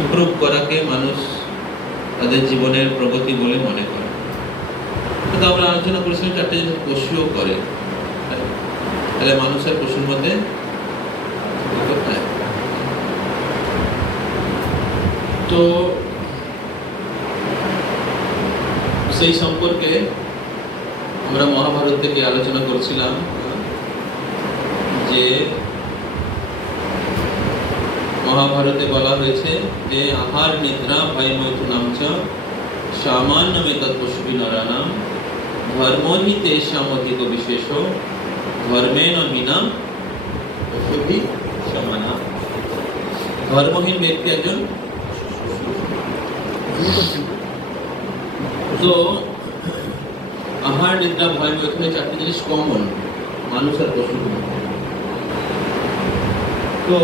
Improve করাকে মানুষ তাদের জীবনের প্রগতি বলে মনে করে। কিন্তু আমরা আলোচনা করেছিলাম চারটে জিনিস পশুও করে, তাহলে মানুষ আর পশুর মধ্যে কোথায়? তো সেই সম্পর্কে আমরা মহাভারত থেকে আলোচনা করছিলাম যে মহাভারতে বলা হয়েছে যে আহার নিদ্রা ভয় মৈথুনাম চ সামান্যমেতৎ পশুভি নরানাম ধর্মহি তেষাম অধিক বিশেষ ধর্মেণ হীনাম পশুভি সমানাম। ধর্মহীন ব্যক্তি একজন। তো আহার নিদ্রা ভয় মৈথুন এই চারটি জিনিস কমন মানুষ আর পশুর মধ্যে। তো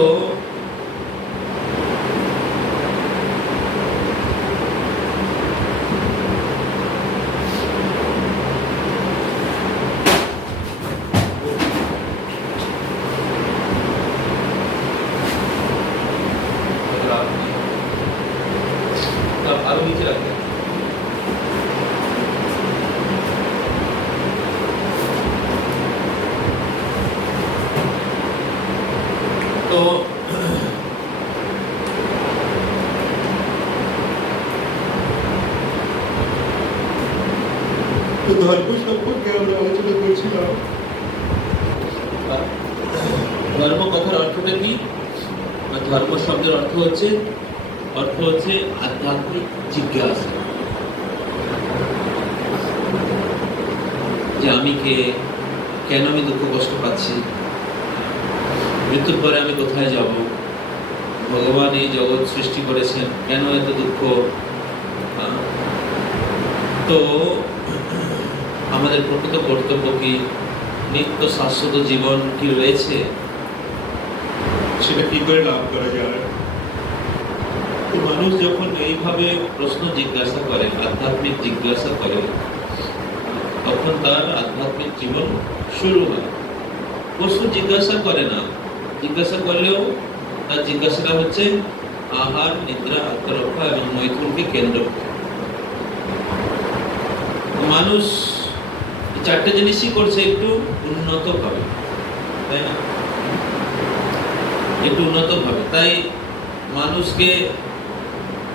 আরো নিচে রাখবে। তো ধর্ম সম্পর্কে আমরা আলোচনা করছিলাম। ধর্ম কথার অর্থটা কি? ধর্ম শব্দের অর্থ হচ্ছে আধ্যাত্মিক জিজ্ঞাসা, যে আমি কে, কেন আমি দুঃখ কষ্ট পাচ্ছি, মৃত্যুর পরে আমি কোথায় যাব, ভগবান এই জগৎ সৃষ্টি করেছেন, কেন এত দুঃখ। তো আমাদের প্রকৃত কর্তব্য কি, নিত্য শাশ্বত জীবন কি রয়েছে, সেটা কি করে লাভ করা যায়। তো মানুষ যখন এইভাবে প্রশ্ন জিজ্ঞাসা করে, আধ্যাত্মিক জিজ্ঞাসা করে, তখন তার আধ্যাত্মিক জীবন শুরু হয়। প্রশ্ন জিজ্ঞাসা করে না, জিজ্ঞাসা করলেও তার জিজ্ঞাসাটা হচ্ছে আহার নিদ্রা আত্মরক্ষা এবং মৈথুনকে কেন্দ্র করে। মানুষ চারটে জিনিসই করছে একটু উন্নত ভাবে, তাই না? একটু উন্নত ভাবে। তাই মানুষকে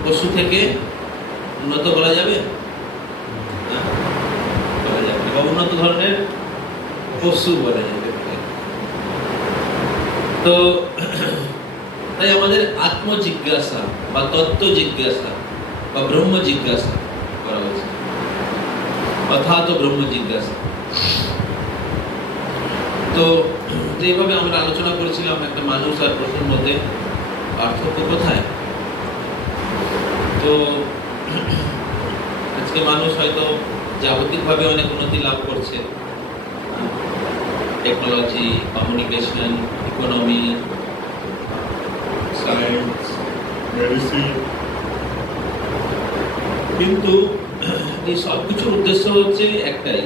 পশু থেকে উন্নত বলা যাবে না, বলা যাবে বা উন্নত ধরনের পশু বলা যাবে। তো তাই আমাদের আত্মজিজ্ঞাসা বা তত্ত্ব জিজ্ঞাসা বা ব্রহ্ম জিজ্ঞাসা করা উচিত, অর্থাৎ ব্রহ্ম জিজ্ঞাসা। তো এইভাবে আমরা আলোচনা করেছিলাম একটা মানুষ আর পশুর মধ্যে পার্থক্য কোথায়। তো আজকে মানুষ হয়তো জাগতিকভাবে অনেক উন্নতি লাভ করছে, technology, communication, economy, science, medicine, কিন্তু এই সব কিছুর উদ্দেশ্য হচ্ছে একটাই,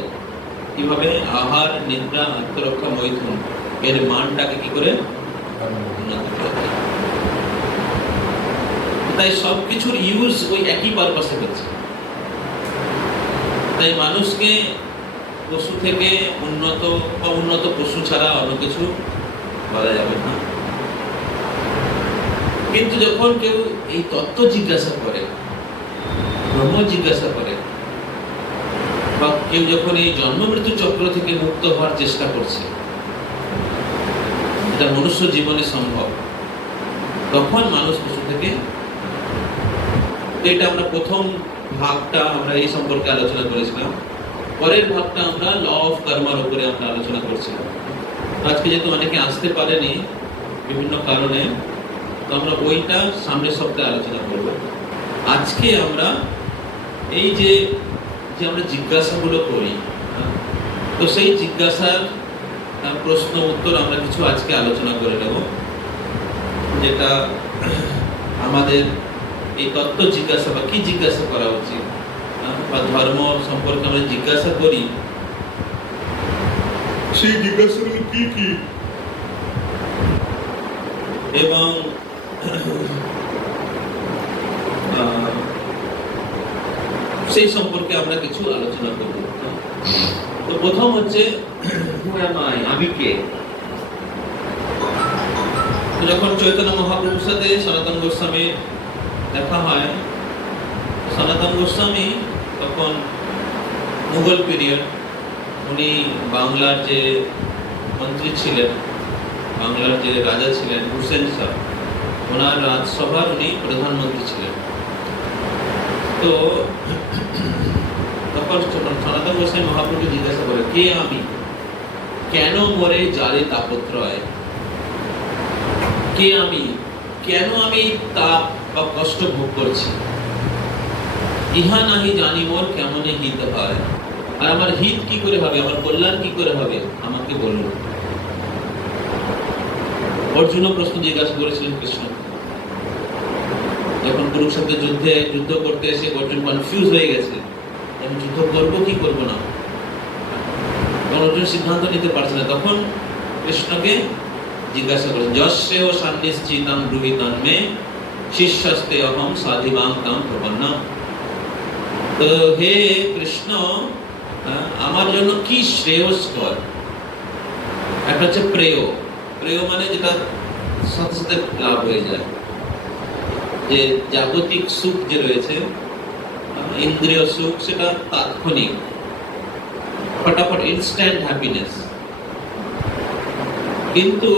কিভাবে আহার নিদ্রা আত্মরক্ষা মৈথুন এর মানটাকে কি করে উন্নত করা যায়। তাই সবকিছুর ইউজ ওই একই পারপাসে হচ্ছে। তাই মানুষকে পশু থেকে উন্নত বা উন্নত পশু ছাড়া অন্য কিছু বলা যাবে না। কিন্তু যখন কেউ এই তত্ত্ব জিজ্ঞাসা করে, ব্রহ্ম জিজ্ঞাসা করে, বা কেউ যখন এই জন্ম মৃত্যু চক্র থেকে মুক্ত হওয়ার চেষ্টা করছে, এটা মনুষ্য জীবনে সম্ভব, তখন মানুষ পশু থেকে। এটা আমরা প্রথম ভাগটা আমরা এই সম্পর্কে আলোচনা করেছিলাম। পরের ভাগটা আমরা ল অফ কর্মার উপরে আমরা আলোচনা করছিলাম। আজকে যেহেতু অনেকে আসতে পারেনি বিভিন্ন কারণে, তো আমরা ওইটা সামনের সপ্তাহে আলোচনা করব। আজকে আমরা এই যে আমরা জিজ্ঞাসাগুলো করি, তো সেই জিজ্ঞাসার প্রশ্ন উত্তর আমরা কিছু আজকে আলোচনা করে নেব, যেটা আমাদের এই তত্ত্ব জিজ্ঞাসা বা কি জিজ্ঞাসা করা উচিত, বা ধর্ম সম্পর্কে আমরা জিজ্ঞাসা করি, সেই জিজ্ঞাসাগুলো কি কি, এবং সেই সম্পর্কে আমরা কিছু আলোচনা করব। তো প্রথম হচ্ছে আমি কে? যখন চৈতন্য মহাপ্রভুর সাথে সনাতন গোস্বামী দেখা হয়, সনাতন গোস্বামী তখন মুঘল পিরিয়ড, উনি বাংলার যে মন্ত্রী ছিলেন, বাংলার যে রাজা ছিলেন হুসেন শাহ, ওনার রাজসভার উনি প্রধানমন্ত্রী ছিলেন। তো তখন সনাতন গোস্বামী মহাপ্রভু জিজ্ঞাসা করে, কে আমি, কেন মোরে জালে তাপত্রয়, কে আমি, কেন আমি তাপ বা কষ্ট ভোগ করছি, ইহা নাহি জানি মোর কেমনে হিত হয়, আর আমার হিত কি করে হবে, আমার কল্যাণ কি করে হবে, আমাকে বলুন। অর্জুন প্রশ্ন জিজ্ঞাসা করেছিলেন কৃষ্ণ যখন কুরুক্ষেত্রের যুদ্ধ করতে এসে অর্জুন কনফিউজ হয়ে গেছে, আমি যুদ্ধ করবো কি করবো না, তখন অর্জুন সিদ্ধান্ত নিতে পারছে না। তখন কৃষ্ণকে জিজ্ঞাসা করেন, যস্যেহ সান্নিশ্চিতাং ব্রুহিতান মে শিষ্যস্তে অহম সাধিমাং তাম প্রপন্নম। তো হে কৃষ্ণ, আমার জন্য কি শ্রেয়স্কর? একটা হচ্ছে প্রেয়, প্রেয় মানে যেটা সাথে সাথে লাভ হয়ে যায়, যে জাগতিক সুখ যে রয়েছে, ইন্দ্রিয় সুখ, সেটা তাৎক্ষণিক, ফটাফট, ইনস্ট্যান্ট হ্যাপিনেস, কিন্তু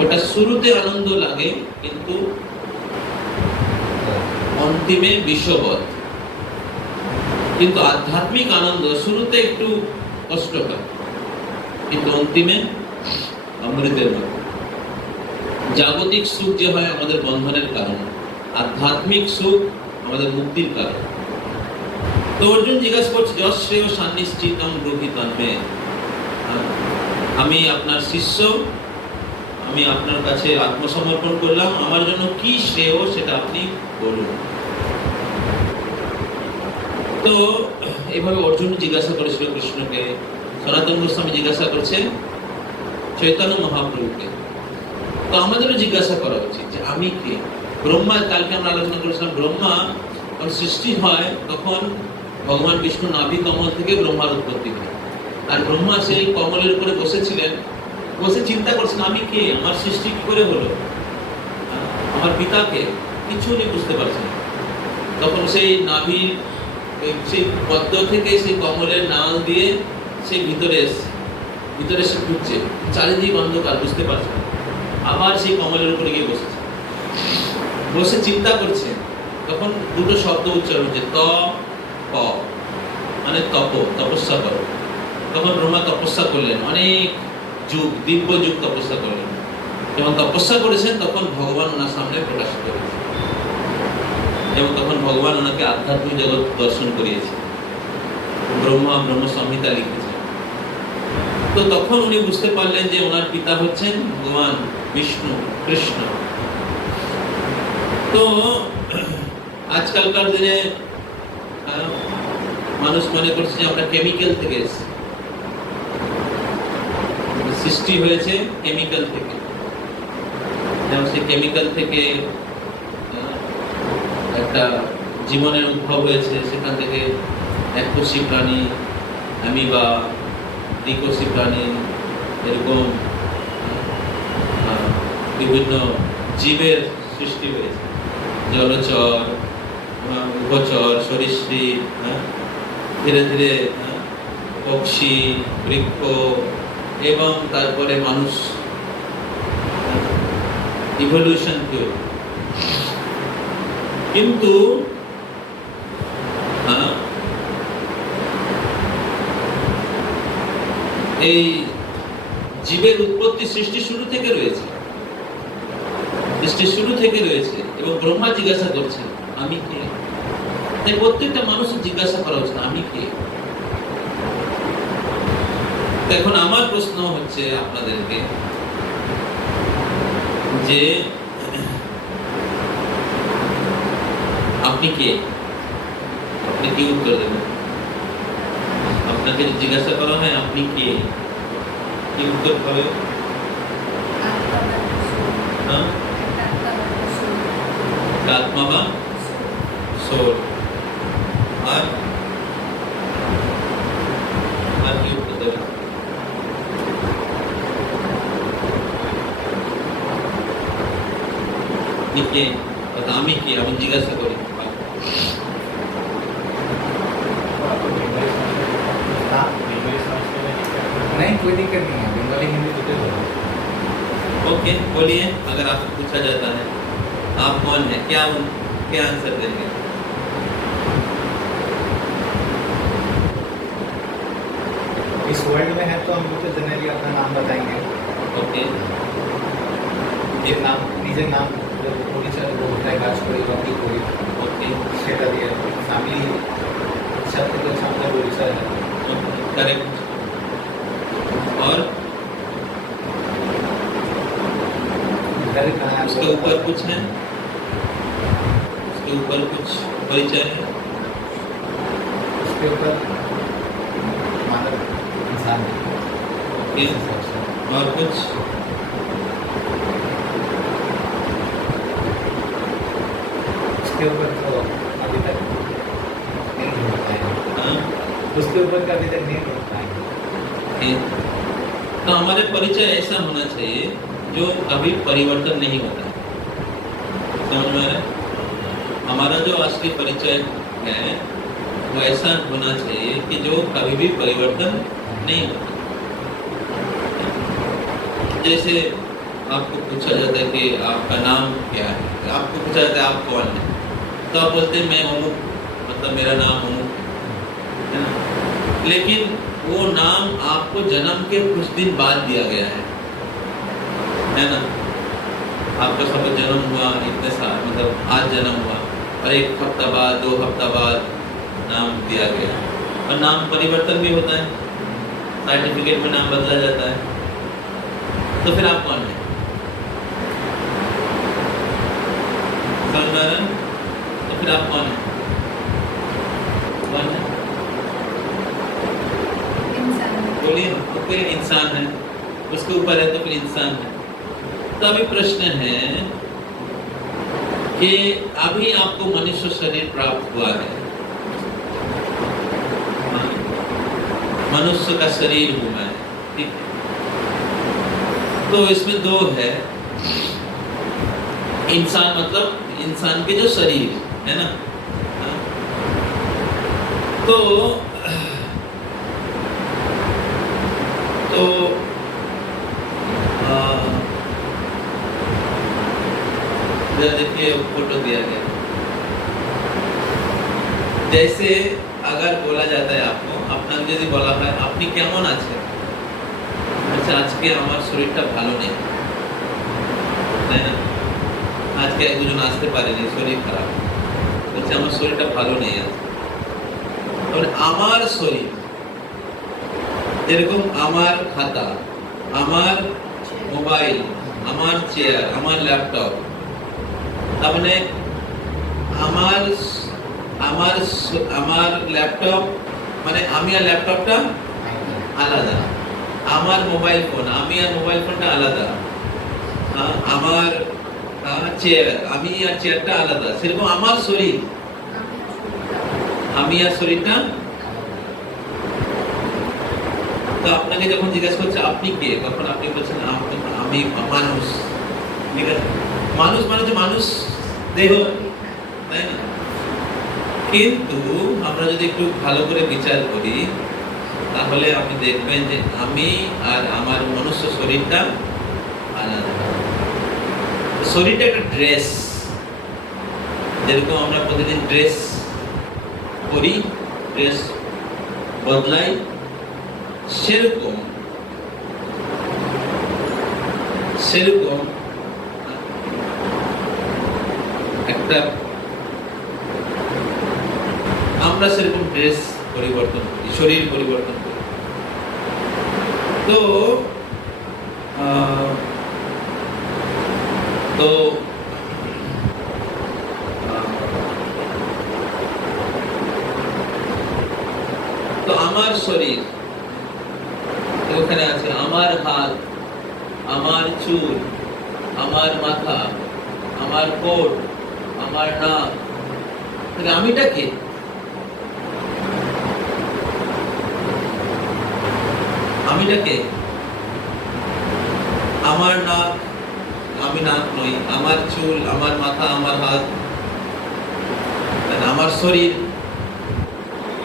ওটা শুরুতে আনন্দ লাগে, কিন্তু অন্তিমে বিষবৎ। কিন্তু আধ্যাত্মিক আনন্দ শুরুতে একটু কষ্টকর, কিন্তু অন্তিমে অমৃতের মতো। জাগতিক সুখ যে হয় আমাদের বন্ধনের কারণ, আধ্যাত্মিক সুখ আমাদের মুক্তির কারণ। তো অর্জুন জিজ্ঞাসা করছে, যশ্রেয় সান্নিশ্চিতং ব্রুহিতান মে, আমি আপনার শিষ্য, আমি আপনার কাছে আত্মসমর্পণ করলাম, আমার জন্য কি শ্রেয় সেটা আপনি বলুন। তো এভাবে অর্জুন জিজ্ঞাসা করেছিল কৃষ্ণকে, সনাতন গোস্বামী জিজ্ঞাসা করছেন চৈতন্য মহাপ্রভুকে। তো আমাদেরও জিজ্ঞাসা করা উচিত যে আমি কে। ব্রহ্মা, কালকে আমরা আলোচনা করেছিলাম, ব্রহ্মা যখন সৃষ্টি হয় তখন ভগবান বিষ্ণু নাভি কমল থেকে ব্রহ্মার উৎপত্তি হয়। আর ব্রহ্মা সেই কমলের উপরে বসেছিলেন, বসে চিন্তা করছেন আমি কে, আমার সৃষ্টি কি করে হলো, আমার পিতাকে কিছু উনি বুঝতে পারছেন। তখন সেই নাভির সেই পদ্ম থেকে সেই কমলের নাল দিয়ে সেই ভিতরে এসে ঢুকছে, চারিদিক অন্ধকার, বুঝতে পারছে না। আবার সেই কমলের উপরে গিয়ে বসেছে, বসে চিন্তা করছে। তখন দুটো শব্দ উচ্চারণ হচ্ছে, ত প, মানে তপস্যা করো। তখন ব্রহ্মা তপস্যা করলেন, অনেক যুগ, দিব্য যুগ তপস্যা করলেন। যখন তপস্যা করেছেন তখন ভগবান ওনার সামনে প্রকাশিত হয়েছে, এবং তখন ভগবান ওনাকে আধ্যাত্মিক জগৎ দর্শন করিয়েছে, ব্রহ্ম সংহিতা লিখেছে। তো তখন উনি বুঝতে পারলেন যে ওনার পিতা হচ্ছেন ভগবান বিষ্ণু, কৃষ্ণ। তো আজকালকার দিনে মানুষ মনে করছে যে আমরা কেমিক্যাল থেকে এসেছি, সৃষ্টি হয়েছে কেমিক্যাল থেকে, যেমন সেই কেমিক্যাল থেকে একটা জীবনের উদ্ভব হয়েছে, সেখান থেকে এককোষী প্রাণী, অ্যামিবা, দ্বিকোষী প্রাণী, এরকম বিভিন্ন জীবের সৃষ্টি হয়েছে, জলচর, উভচর, সরীসৃপ, ধীরে ধীরে পক্ষী, বৃক্ষ, এবং তারপরে মানুষ, ইভলিউশন থিওরি। কিন্তু এই জীবের উৎপত্তি সৃষ্টি শুরু থেকে রয়েছে, এবং ব্রহ্মা জিজ্ঞাসা করছে আমি কে। তাই প্রত্যেকটা মানুষের জিজ্ঞাসা করা উচিত আমি কে। এখন আমার প্রশ্ন হচ্ছে আপনাদেরকে যে আপনি কে, আপনি কি উত্তর দেবেন? আপনাকে জিজ্ঞাসা করা হয় আপনি কে, কি উত্তর হবে? আত্মা বা সোল। আপনি কে? অর্থাৎ আমি কে? আমি জিজ্ঞাসা করি। नहीं कोई दिक्कत नहीं है, बंगाली हिंदी तो बोलो। ओके, बोलिए। अगर आपसे पूछा जाता है आप कौन है, क्या आंसर देंगे? इस वर्ल्ड में है तो हम लोग तो जनरली अपना नाम बताएंगे। ओके, নিজের নাম পরিচয় বলতে কাজ করি বাকি করি ओके, সেটা দিয়ে ফ্যামিলি সাথে তো সামনে পরিচয় है। करेक्ट। और घर कहाँ है उसके ऊपर कुछ है? उसके ऊपर कुछ परिचय है? उसके ऊपर मानव इंसान है। ओके, और कुछ? उसके ऊपर तो अभी तक नहीं ढूंढ पाए। हाँ, उसके ऊपर का अभी तक नहीं ढूंढ पाए। ठीक। तो हमारे परिचय ऐसा होना चाहिए जो कभी परिवर्तन नहीं होता है। समझ में आ रहा है? हमारा जो असली परिचय है वो ऐसा होना चाहिए कि जो कभी भी परिवर्तन नहीं होता। जैसे आपको पूछा जाता है कि आपका नाम क्या है, आपको पूछा जाता है आप कौन है, तो आप बोलते हैं मैं अमुक, मतलब मेरा नाम अमुक है ना। लेकिन वो नाम आपको जन्म के कुछ दिन बाद दिया गया है ना। आपका सब जन्म हुआ इतने साल, मतलब आज जन्म हुआ और 1 हफ्ता बाद 2 हफ्ता बाद नाम दिया गया। और नाम परिवर्तन भी होता है, सर्टिफिकेट में नाम बदला जाता है। तो फिर आप कौन है? समझ में आ रहा है? तो फिर आप कौन है? कौन है? बोलिए। तो फिर इंसान है, उसके ऊपर है तो फिर इंसान है। तो अभी प्रश्न है कि अभी आपको मनुष्य शरीर प्राप्त हुआ है, मनुष्य का शरीर हूं मैं, ठीक। तो इसमें 2 है। इंसान मतलब इंसान के जो शरीर है ना, तो देखिए फोटो दिया गया। जैसे अगर बोला जाता है आपको अपना যদি বলা হয় আপনি কেমন আছেন, আচ্ছা আজকে আমার শরীরটা ভালো নেই, তাই না? আজকে একজন আসতে পারেনি, শরীর খারাপ, বলছে আমার শরীরটা ভালো নেই আজকে। তাহলে আমার শরীর যেরকম আমার খাতা, আমার মোবাইল, আমার চেয়ার, আমার ল্যাপটপ, তার মানে আমার ল্যাপটপ মানে আমি আর ল্যাপটপটা আলাদা, আমার মোবাইল ফোন আমি আর মোবাইল ফোনটা আলাদা, আমার চেয়ার আমি আর চেয়ারটা আলাদা। সেরকম আমার শরীর আমি আর শরীরটা। তো আপনাকে যখন জিজ্ঞাসা করছে আপনি কে, তখন আপনি বলছেন আমি মানুষ, ঠিক আছে? মানুষ মানে যে মানুষ দেহ, তাই না? কিন্তু আমরা যদি একটু ভালো করে বিচার করি তাহলে আপনি দেখবেন যে আমি আর আমার মনুষ্য শরীরটা আলাদা। শরীরটা একটা ড্রেস, যেরকম আমরা প্রতিদিন ড্রেস পরি, ড্রেস বদলাই, সেরকম একটা আমরা সেরকম ড্রেস পরিবর্তন করি, শরীর পরিবর্তন করি। তো তো তো আমার শরীর ওখানে আছে, আমার হাত, আমার চুল, আমার মাথা, আমার কোট, আমার নাক। আমিটা কে? আমিটা কে? আমার নাক, আমি নাক নই, আমার চুল, আমার মাথা, আমার হাত, আমার শরীর।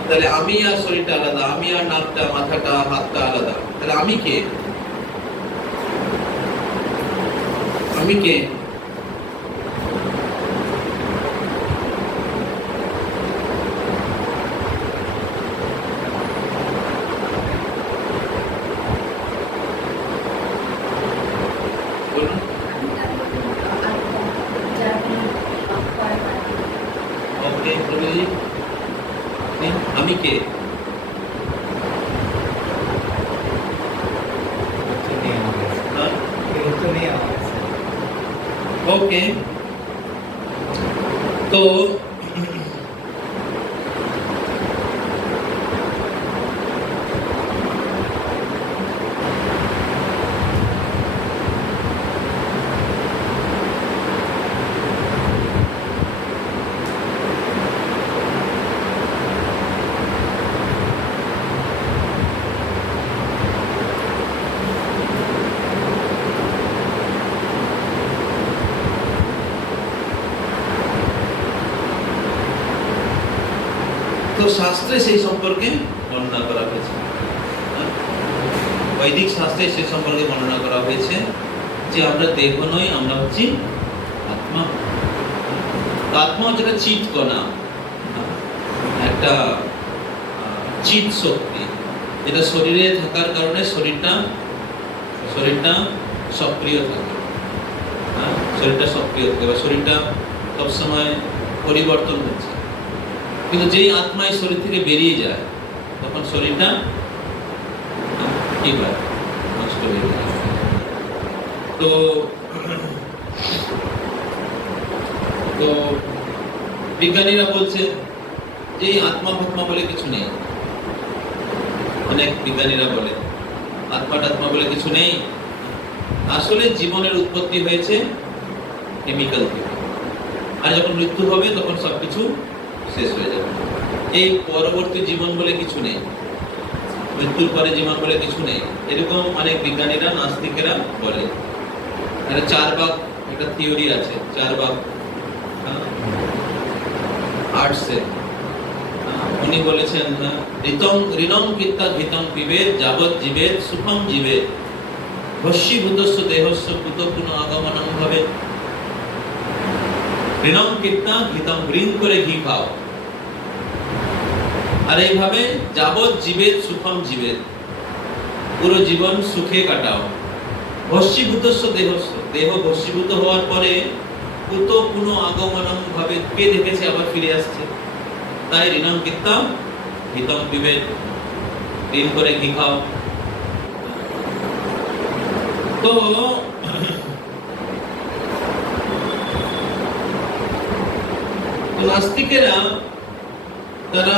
তাহলে আমি আর শরীরটা আলাদা, আমি আর নাকটা, মাথাটা, হাতটা আলাদা। তাহলে আমি কে? আমি কে? বলুন। ওকে, প্রভুজি, আমি কে? উত্তর নেই আমার কাছে। হ্যাঁ? এর উত্তর নেই আমার কাছে। ওকে, তো তো শাস্ত্রে সেই সম্পর্কে বর্ণনা করা হয়েছে। হ্যাঁ? বৈদিক শাস্ত্রে সেই সম্পর্কে বর্ণনা করা হয়েছে যে আমরা দেহ নই, আমরা হচ্ছি আত্মা। তো আত্মা হচ্ছে একটা চিৎ কণা, একটা চিৎ শক্তি, যেটা শরীরে থাকার কারণে শরীরটা সক্রিয় থাকে। হ্যাঁ? শরীরটা সক্রিয় থাকে বা শরীরটা সবসময় পরিবর্তন হচ্ছে। কিন্তু যেই আত্মা এই শরীর থেকে বেরিয়ে যায়, তখন শরীরটা কি হয়? নষ্ট হয়ে যায়। তো তো বিজ্ঞানীরা বলছে যে এই আত্মা ফাত্মা বলে কিছু নেই। অনেক বিজ্ঞানীরা বলে আত্মা টাত্মা বলে কিছু নেই। আসলে জীবনের উৎপত্তি হয়েছে কেমিক্যাল থেকে, আর যখন মৃত্যু হবে তখন সবকিছু শেষ হয়ে যাবে। এই পরবর্তী জীবন বলে কিছু নেই, মৃত্যুর পরে জীবন বলে কিছু নেই, এরকম অনেক বিজ্ঞানীরা, নাস্তিকেরা বলে। একটা 4 ভাগ একটা থিওরি আছে, 4 ভাগ আর্টসে। উনি বলেছেন ঋণম কিত্তা ঘিতম পিবেদ যাবৎ জীবেদ সুখম জীবেদ ভস্মীভূতস্য দেহস্য কুত পুনঃ আগমনম ভাবে। ঋণম কিত্তা ঘিতম, ঋণ করে ঘি খাও, আর এইভাবে যাবৎ জীবেদ সুখম জীবেদ, পুরো জীবন সুখে কাটাও। ভস্মীভূতস্য দেহস্য, দেহ ভস্মীভূত হওয়ার পরে কুত পুনঃ আগমনম ভাবে, কে দেখেছে আবার ফিরে আসছে। তাই ঋণম কিত্তা ঘিতম পিবেদ, ঋণ করে ঘি খাও। তো নাস্তিকেরা তারা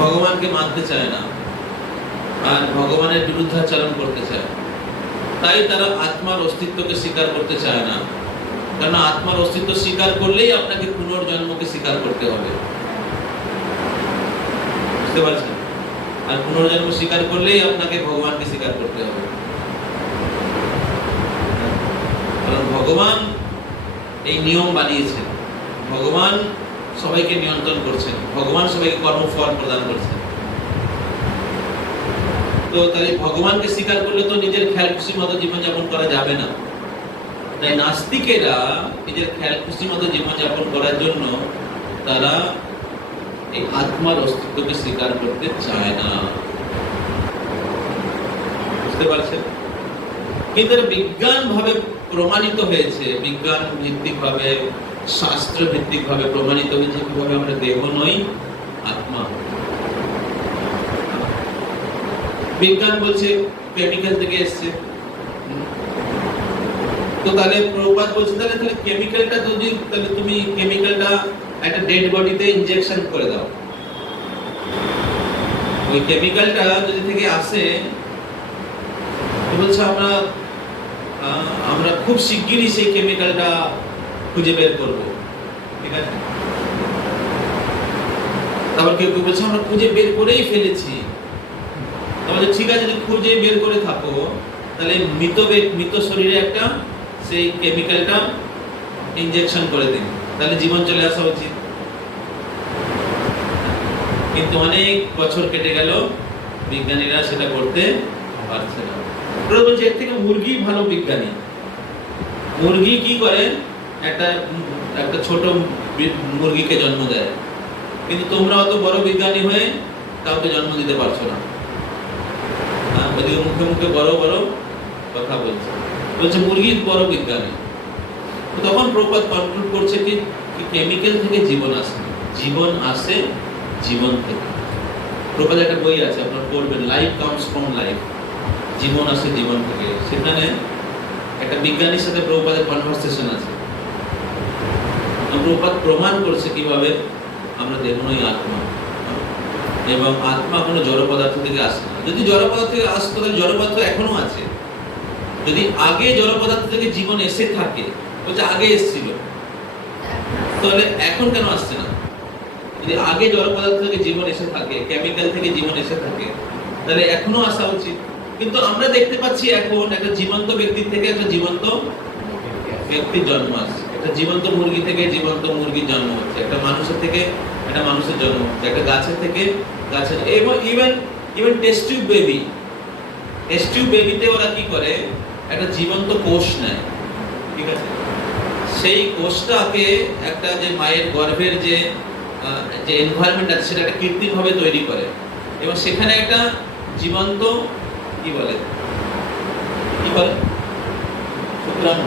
ভগবানকে মানতে চায় না আর ভগবানের বিরুদ্ধাচরণ করতে চায়। তাই তারা আত্মার অস্তিত্বকে স্বীকার করতে চায় না, কারণ আত্মার অস্তিত্ব স্বীকার করলেই আপনাকে পুনর্জন্মকে স্বীকার করতে হবে। বুঝতে পারছেন? আর পুনর্জন্ম স্বীকার করলেই আপনাকে ভগবানকে স্বীকার করতে হবে। কারণ ভগবান এই নিয়ম বানিয়েছেন, ভগবান সবাইকে নিয়ন্ত্রণ করছেন, ভগবান সবাইকে কর্মফল প্রদান করছেন। তো তাই ভগবানকে স্বীকার করলে তো নিজের খেয়াল খুশি মতো জীবনযাপন করা যাবে না। তাই নাস্তিকেরা নিজের খেয়াল খুশি মতো জীবনযাপন করার জন্য তারা এই আত্মার অস্তিত্বকে স্বীকার করতে চায় না। বুঝতে পারছেন? কিন্তু বিজ্ঞান ভাবে প্রমাণিত হয়েছে, বিজ্ঞান ভিত্তিক ভাবে, শাস্ত্র ভিত্তিক ভাবে প্রমাণিত হয়েছে কিভাবে আমরা দেহ নই, আত্মা। বিজ্ঞান বলছে কেমিক্যাল থেকে এসেছে। তো তাহলে প্রভুপাদ বলছে তাহলে কেমিক্যালটা যদি, তাহলে তুমি কেমিক্যালটা একটা ডেড বডিতে ইনজেকশন করে দাও। ওই কেমিক্যালটা যদি থেকে আসে, বলছে আমরা খুব শিগগিরই সেই কেমিক্যালটা খুঁজে বের করব। ঠিক আছে? তারপর কেউ কেউ বলছে আমরা খুঁজে বের করেই ফেলেছি। তাহলে ঠিক আছে, যদি খুঁজে বের করে থাকো তাহলে মৃত শরীরে একটা সেই কেমিক্যালটা ইনজেকশন করে দিন, তাহলে জীবন চলে আসা উচিত। কিন্তু অনেক বছর কেটে গেল, বিজ্ঞানীরা সেটা করতে পারছে না। ওরা বলছে এর থেকে মুরগি ভালো বিজ্ঞানী। মুরগি কি করে, একটা ছোট মুরগিকে জন্ম দেয়, কিন্তু তোমরা অত বড় বিজ্ঞানী হয়ে কাউকে জন্ম দিতে পারছো না। ওদিকে মুখে মুখে বড় বড় কথা বলছে মুরগি বড় বিজ্ঞানী। তো তখন প্রপাত কনক্লুড করছে কি কেমিক্যাল থেকে জীবন আসে না, জীবন আসে জীবন থেকে। প্রপাত একটা বই আছে, আপনারা পড়বেন, লাইফ কামস ফ্রম লাইফ, জীবন আসে জীবন থেকে। সেখানে একটা বিজ্ঞানীর সাথে প্রপাতের কনভারসেশন আছে। প্রপাত প্রমাণ করছে কিভাবে আমরা দেহনই আত্মা, এবং আত্মা কোনো জড় পদার্থ থেকে আসে না। যদি জড় পদার্থ থেকে আসতো তাহলে জড় পদার্থ এখনো আছে। যদি আগে জড় পদার্থ থেকে জীবন এসে থাকে, বলছে আগে এসেছিল, তাহলে এখন কেন আসছে না? যদি আগে জড় পদার্থ থেকে জীবন এসে থাকে, কেমিক্যাল থেকে জীবন এসে থাকে, তাহলে এখনো আসা উচিত। কিন্তু আমরা দেখতে পাচ্ছি এখন একটা জীবন্ত ব্যক্তির থেকে একটা জীবন্ত ব্যক্তির জন্ম আসছে, একটা জীবন্ত মুরগি থেকে জীবন্ত মুরগির জন্ম হচ্ছে, একটা মানুষের থেকে একটা মানুষের জন্ম হচ্ছে, একটা গাছের থেকে গাছের, এবং ইভেন টেস্ট টিউব বেবিতে ওরা কি করে, একটা জীবন্ত কোষ নেয়, ঠিক আছে? সেই কোষটাকে একটা যে মায়ের গর্ভের যে এনভায়রনমেন্ট আছে সেটা একটা কৃত্রিমভাবে তৈরি করে, এবং সেখানে একটা জীবন্ত কি বলে শুক্রাণু,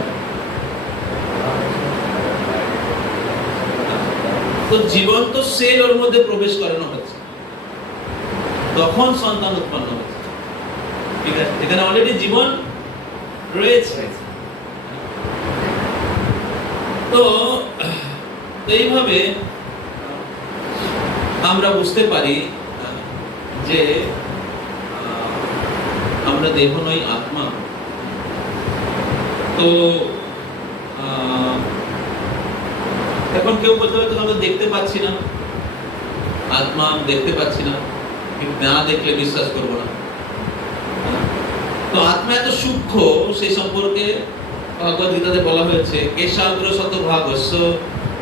তো জীবন্ত সেল ওর মধ্যে প্রবেশ করানো হচ্ছে, তখন সন্তান উৎপন্ন হচ্ছে, ঠিক আছে? এখানে অলরেডি জীবন রয়েছে। তো এইভাবে আমরা বুঝতে পারি যে আমরা দেহ নই আত্মা। তো এখন কেউ বলতে পারে আমরা দেখতে পাচ্ছি না, আত্মা দেখতে পাচ্ছি না, কিন্তু না দেখলে বিশ্বাস করবো না। তো আত্মা এত সূক্ষ্ম, সেই সম্পর্কে ভগবদ গীতাতে বলা হয়েছে, কেশাগ্র শতভাগস্য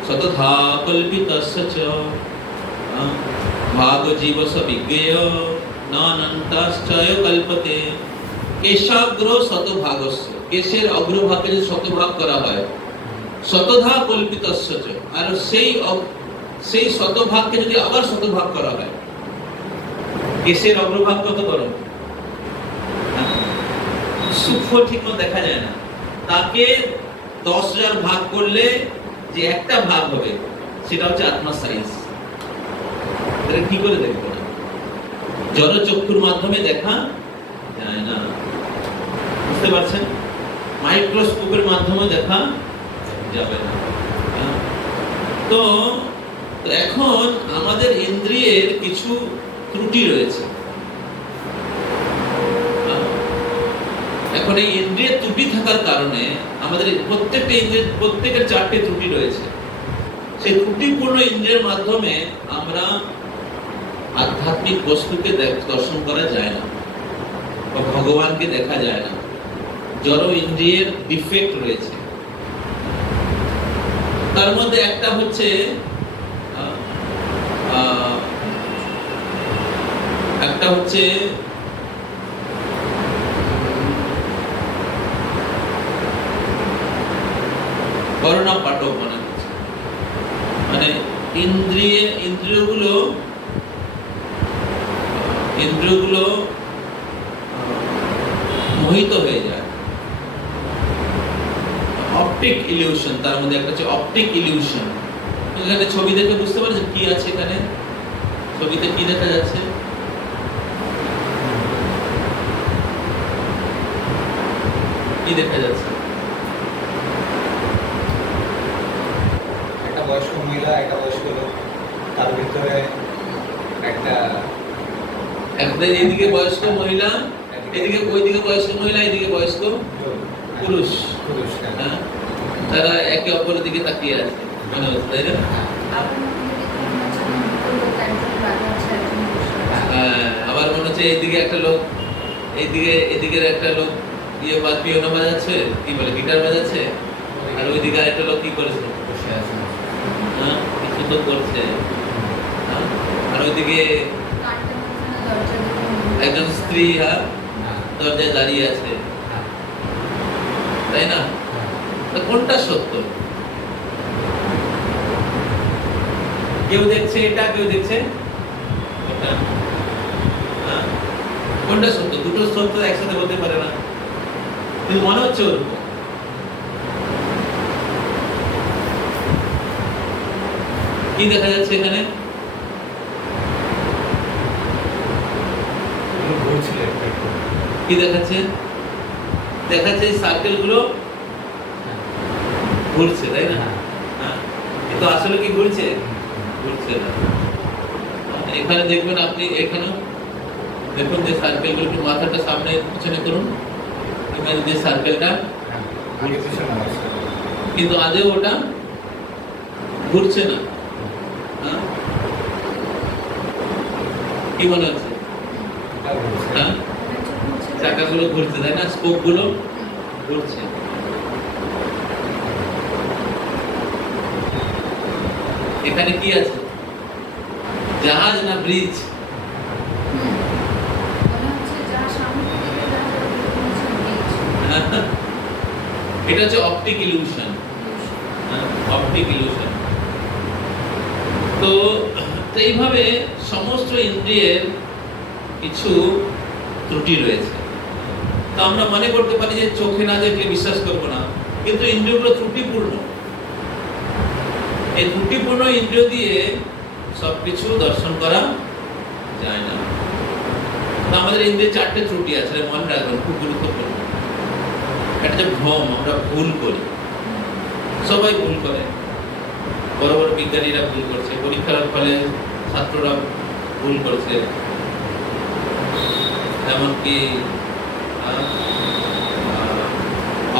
শতধা কল্পিতস্য চ ভাগ জীবস বিজ্ঞেয় নানন্তাশ্চয় কল্পতে। কেশাগ্র শতভাগস্য, কেশের অগ্রভাগকে যদি শতভাগ করা হয়, শতধা কল্পিতস্য চ, আর সেই শতভাগকে যদি আবার শতভাগ করা হয়, কেশের অগ্রভাগ কত বড়, সূক্ষ্ম ঠিক মতো দেখা যায় না, তাকে 10,000 ভাগ করলে যে একটা ভাগ হবে, সেটা হচ্ছে আত্মার সাইজ। এটা কি করে দেখবো না? জড় চক্ষুর মাধ্যমে দেখা যায় না, বুঝতে পারছেন? মাইক্রোস্কোপের মাধ্যমে দেখা যাবে না। তো এখন আমাদের ইন্দ্রিয়ের কিছু ত্রুটি রয়েছে। এখন এই ইন্দ্রিয়ের ত্রুটি থাকার কারণে আমাদের প্রত্যেকটা ইন্দ্রিয়ের প্রত্যেকের 4টে ত্রুটি রয়েছে। সেই ত্রুটিপূর্ণ ইন্দ্রিয়ের মাধ্যমে আমরা আধ্যাত্মিক বস্তুকে দর্শন করা যায় না, বা ভগবানকে দেখা যায় না। জড় ইন্দ্রিয়ের ডিফেক্ট রয়েছে। তার মধ্যে একটা হচ্ছে করোনা পাঠক মনে হচ্ছে, মানে ইন্দ্রিয়গুলো মোহিত হয়ে যায়। অপটিক ইলিউশন, তার মধ্যে একটা হচ্ছে অপটিক ইলিউশন। এখানে ছবি দেখে বুঝতে পারছেন কি আছে? এখানে ছবিতে কি দেখা যাচ্ছে? কি দেখা যাচ্ছে? একটা বয়স্ক মহিলা, একটা বয়স্ক লোক, তার ভিতরে একটা এদিকে বয়স্ক মহিলা, ওইদিকে বয়স্ক মহিলা, এদিকে বয়স্ক পুরুষ। হ্যাঁ, তারা একে অপরের দিকে তাকিয়ে আছে মনে হচ্ছে, তাই না? আবার মনে হচ্ছে এদিকে একটা লোক, এদিকের একটা লোক ইয়ে বা পিয়ানো বাজাচ্ছে, কি বলে গিটার বাজাচ্ছে, আর ওইদিকে আরেকটা লোক কি করেছে, বসে আছে। হ্যাঁ কিছু তো করছে, হ্যাঁ? আর ওইদিকে একজন স্ত্রী আর না, দরজায় দাঁড়িয়ে আছে, না, তাই না? তা কোনটা সত্য? কেউ দেখছে এটা, কেউ দেখছে ওটা, হ্যাঁ? কোনটা সত্য? দুটো সত্য একসাথে হতে পারে না, কিন্তু মনে হচ্ছে ওরকম। কি দেখা যাচ্ছে এখানে? এগুলো ঘুরছিল একটু একটু। কি দেখাচ্ছে? দেখাচ্ছে এই সার্কেল গুলো হ্যাঁ, ঘুরছে, তাই না? হ্যাঁ, হ্যাঁ? কিন্তু আসলে কি ঘুরছে? ঘুরছে না। এখানে দেখবেন আপনি, এখানেও দেখুন যে সার্কেল গুলো, একটু মাথাটা সামনে পিছনে করুন, এখানে যে সার্কেলটা, হ্যাঁ, আগে পিছনে আছে। কিন্তু আদেও ওটা ঘুরছে না। হ্যাঁ? কি মনে হচ্ছে? এটা ঘুরছে। হ্যাঁ, চাকাগুলো ঘুরছে, তাই না? স্পোক গুলো ঘুরছে। এখানে কি আছে? জাহাজ না ব্রিজ? এটা হচ্ছে অপটিক ইলিউশন। Optic illusion. তো তো এইভাবে সমস্ত ইন্দ্রিয়ের কিছু ত্রুটি রয়েছে। তো আমরা মনে করতে পারি যে চোখে না দেখলে বিশ্বাস করবো না, কিন্তু ইন্দ্রিয়গুলো ত্রুটিপূর্ণ। এই ত্রুটিপূর্ণ ইন্দ্রিয় দিয়ে সবকিছু দর্শন করা যায় না। তো আমাদের ইন্দ্রিয়ের চারটে ত্রুটি আছে, এটা মনে রাখবেন, খুব গুরুত্বপূর্ণ। একটা যে ভ্রম, আমরা ভুল করি, সবাই ভুল করে, বড় বড় বিজ্ঞানীরা ভুল করছে, পরীক্ষার ফলে ছাত্ররা ভুল করছে, এমনকি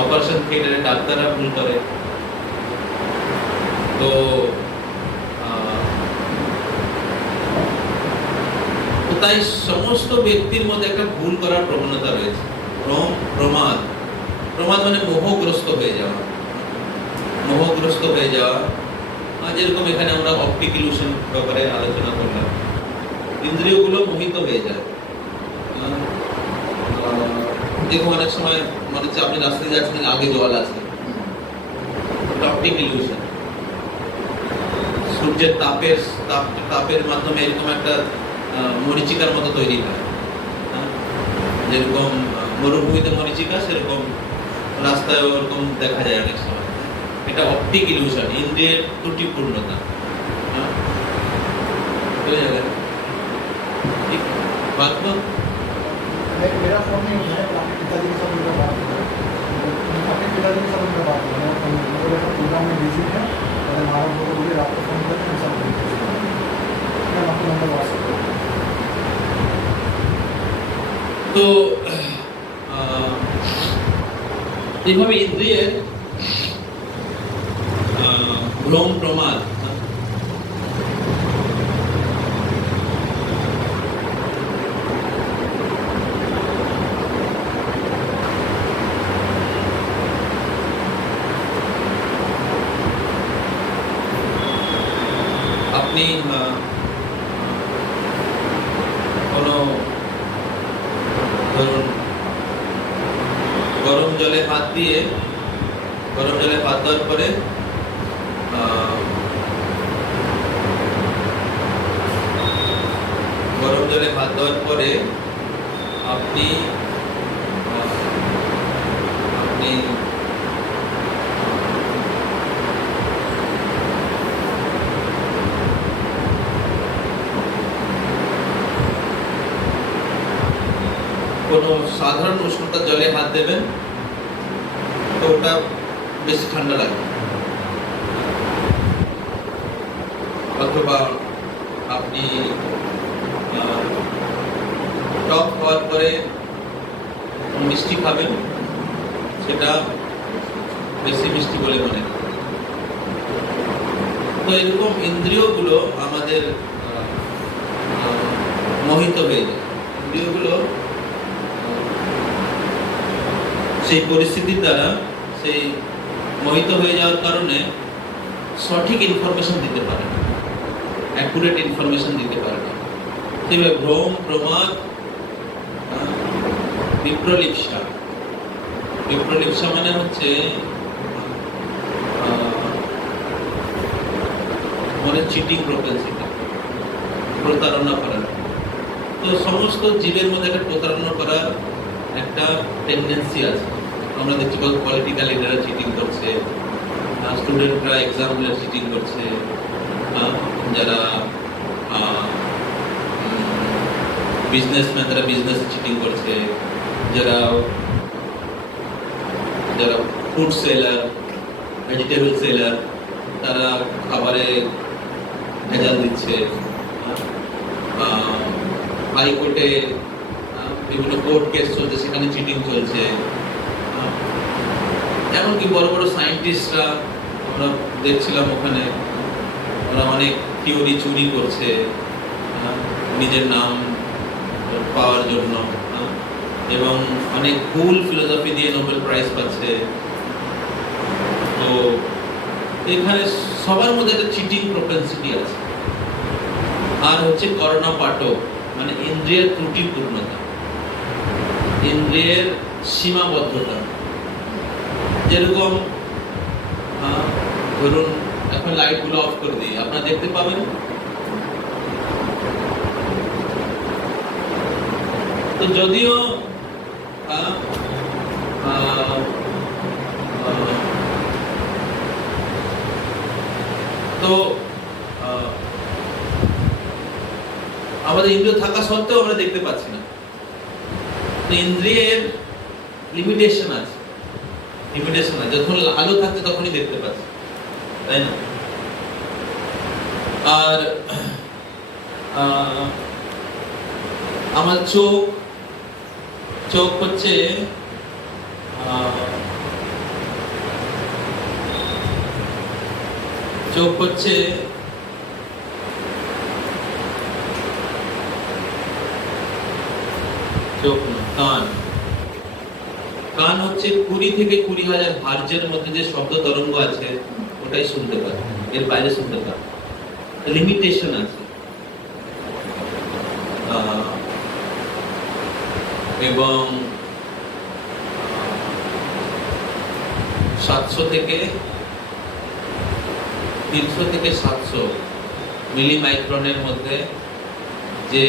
অপারেশন থিয়েটারে ডাক্তাররা ভুল করে। তো তো তাই সমস্ত ব্যক্তির মধ্যে একটা ভুল করার প্রবণতা রয়েছে। ভ্রম, প্রমাদ। প্রমাদ মানে মোহগ্রস্ত হয়ে যাওয়া, মোহগ্রস্ত হয়ে যাওয়া। যেরকম এখানে আমরা অপটিক ইলিউশন ব্যাপারে আলোচনা করলাম, ইন্দ্রিয়গুলো মোহিত হয়ে যায়। দেখুন অনেক সময় মনে হচ্ছে আপনি রাস্তায় যাচ্ছেন, আগে জল আছে, অপটিক ইলিউশন। সূর্যের তাপের মাধ্যমে এরকম একটা মরীচিকার মতো তৈরি হয়। যেরকম মরুভূমিতে মরীচিকা, সেরকম রাস্তায় ওরকম দেখা যায় অনেক সময়। এটা অপটিক ইলিউশন, ইন্দ্রিয়ের ত্রুটিপূর্ণতা। ঠিক বাত তো? मेरा फोन नहीं उठाया, अपने पिताजी के साथ उनका बात हुआ। अपने पिताजी के साथ उनका बात हुआ, मेरे का प्रोग्राम में बिजी है, मैंने मारा बोले रात को फोन करके सब मैं आपको नंबर व्हाट्सएप कर তো এইভাবে ইন্দ্রিয়ের ভ্রম, প্রমাদ, আপনি কোনো ধরুন গরম জলে হাত দেওয়ার পরে আপনি আপনি কোনো সাধারণ উষ্ণতার জলে হাত দেবেন, তো ওটা বেশি ঠান্ডা লাগবে। অথবা আপনি টক হওয়ার পরে মিষ্টি খাবেন, সেটা বেশি মিষ্টি বলে মনে হয়। তো এরকম ইন্দ্রিয়গুলো আমাদের মোহিত হয়ে যায়। ইন্দ্রিয়গুলো সেই পরিস্থিতির দ্বারা সেই মোহিত হয়ে যাওয়ার কারণে সঠিক ইনফরমেশন দিতে পারে না, অ্যাকুরেট ইনফরমেশন দিতে পারে না। সেইভাবে ভ্রম, প্রমাদ, বিপ্রলিপ্সা। বিপ্রলিপ্সা মানে হচ্ছে মানে চিটিং প্রপেন্সিটি, প্রতারণা করার। তো সমস্ত জীবের মধ্যে একটা প্রতারণা করার একটা টেন্ডেন্সি আছে। আমরা দেখছি পলিটিক্যাল লিডাররা চিটিং করছে, স্টুডেন্টরা এক্সামরা চিটিং করছে, যারা বিজনেসম্যান তারা বিজনেস চিটিং করছে, যারা যারা ফুড সেলার, ভেজিটেবল সেলার, তারা খাবারে ভেজাল দিচ্ছে। হাইকোর্টে বিভিন্ন কোর্ট কেস চলছে, সেখানে চিটিং চলছে। এমনকি বড় বড় সায়েন্টিস্টরা আমরা দেখছিলাম ওখানে ওরা অনেক থিওরি চুরি করছে নিজের নাম পাওয়ার জন্য, এবং অনেক কুল ফিলোসফি দিয়ে নোবেল প্রাইজ পাচ্ছে। তো এখানে সবার মধ্যে একটা চিটিং প্রপেন্সিটি আছে। আর হচ্ছে করোনা পাঠক, মানে ইন্দ্রিয়ের ত্রুটিপূর্ণতা, ইন্দ্রিয়ের সীমাবদ্ধতা। যেরকম ধরুন এখন লাইটগুলো অফ করে দিই, আপনারা দেখতে পাবেন। তো যদিও তো আমাদের ইন্দ্রিয় থাকা সত্ত্বেও আমরা দেখতে পাচ্ছি না। তো ইন্দ্রিয়ের লিমিটেশন আছে, যখন আলো থাকছে তখনই দেখতে পাচ্ছি, তাই না? আর আমার চোখ হচ্ছে কান হচ্ছে 20 থেকে 20,000 হার্জের মধ্যে যে শব্দ তরঙ্গ আছে ওটাই শুনতে পারে, এর বাইরে শুনতে পারে। লিমিটেশন আছে। এবং 300 থেকে 700 মিলিমাইক্রনের মধ্যে যে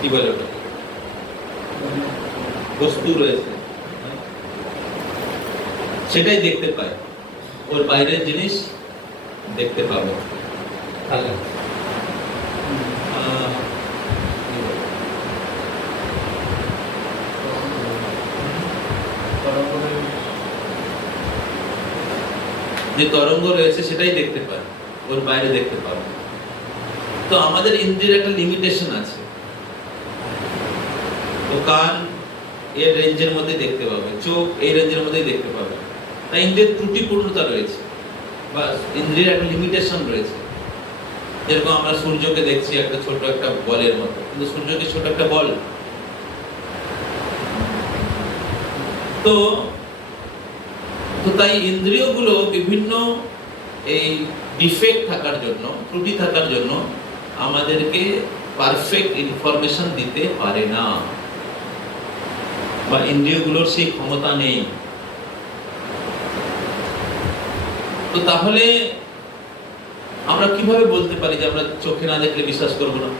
কি বলে বস্তু রয়েছে সেটাই দেখতে পাই, ওর বাইরের জিনিস দেখতে পাবো। যে তরঙ্গ রয়েছে সেটাই দেখতে পাই, ওর বাইরে দেখতে পাবো। তো আমাদের ইন্দ্রিয়ের একটা লিমিটেশন আছে। তো কান এর রেঞ্জের মধ্যে দেখতে পাবে, চোখ এই রেঞ্জের মধ্যেই দেখতে পাবে। তাই ইন্দ্রিয়ের ত্রুটিপূর্ণতা রয়েছে বা ইন্দ্রিয়ের একটা লিমিটেশন রয়েছে। যেরকম আমরা সূর্যকে দেখছি একটা ছোট একটা বলের মতো, কিন্তু সূর্যকে ছোট একটা বল। তো তাই ইন্দ্রিয়গুলো বিভিন্ন এই ডিফেক্ট থাকার জন্য, ত্রুটি থাকার জন্য আমাদেরকে পারফেক্ট ইনফরমেশন দিতে পারে না, বা ইন্দ্রিয়গুলোর সেই ক্ষমতা নেই। তো তাহলে আমরা কিভাবে বলতে পারি যে আমরা চোখে না দেখলে বিশ্বাস করব না?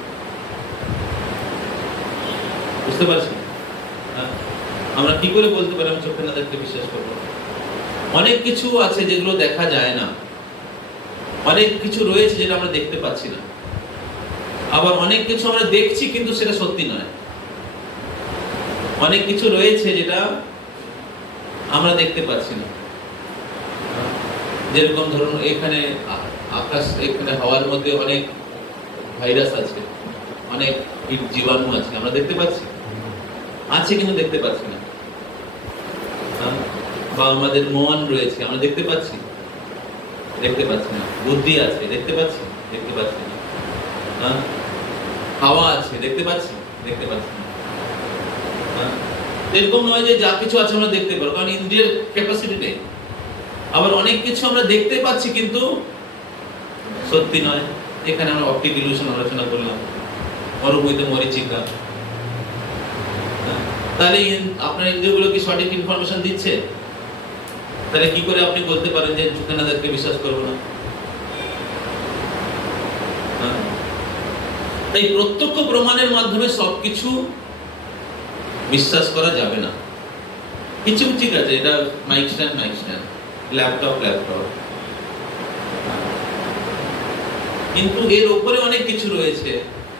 বুঝতে পারছি? আমরা কি করে বলতে পারি আমি চোখে না দেখলে বিশ্বাস করব না? অনেক কিছু আছে যেগুলো দেখা যায় না, অনেক কিছু রয়েছে যেটা আমরা দেখতে পাচ্ছি না, আবার অনেক কিছু আমরা দেখছি কিন্তু সেটা সত্যি নয়। অনেক কিছু রয়েছে যেটা আমরা দেখতে পাচ্ছি না। যেরকম ধরুন এখানে আকাশ, এখানে হাওয়ার মধ্যে অনেক ভাইরাস আছে, অনেক জীবাণু আছে, আমরা দেখতে পাচ্ছি, আছে কিন্তু দেখতে পাচ্ছি না। বা আমাদের মন রয়েছে, আমরা দেখতে পাচ্ছি, দেখতে পাচ্ছি না। বুদ্ধি আছে, দেখতে পাচ্ছি, দেখতে পাচ্ছি না। হ্যাঁ? হাওয়া আছে, দেখতে পাচ্ছি, দেখতে পাচ্ছি না। হ্যাঁ? এরকম নয় যে যা কিছু আছে আমরা দেখতে পারবো, কারণ ইন্দ্রিয়ের ক্যাপাসিটি নেই। আবার অনেক কিছু আমরা দেখতে পাচ্ছি কিন্তু সত্যি নয়। এখানে আমরা অপটিক ইলিউশন আলোচনা করলাম, মরুভূমিতে মরীচিকা। তাহলে আপনার ইন্দ্রিয়গুলো কি সঠিক ইনফরমেশন দিচ্ছে? তাহলে কি করে আপনি বলতে পারেন যে চোখে না দেখতে বিশ্বাস করবো না? তাই প্রত্যক্ষ প্রমাণের মাধ্যমে সবকিছু বিশ্বাস করা যাবে না। কিছু ঠিক আছে, এটা মাইক স্ট্যান্ড, ল্যাপটপ, কিন্তু এর উপরে অনেক কিছু রয়েছে,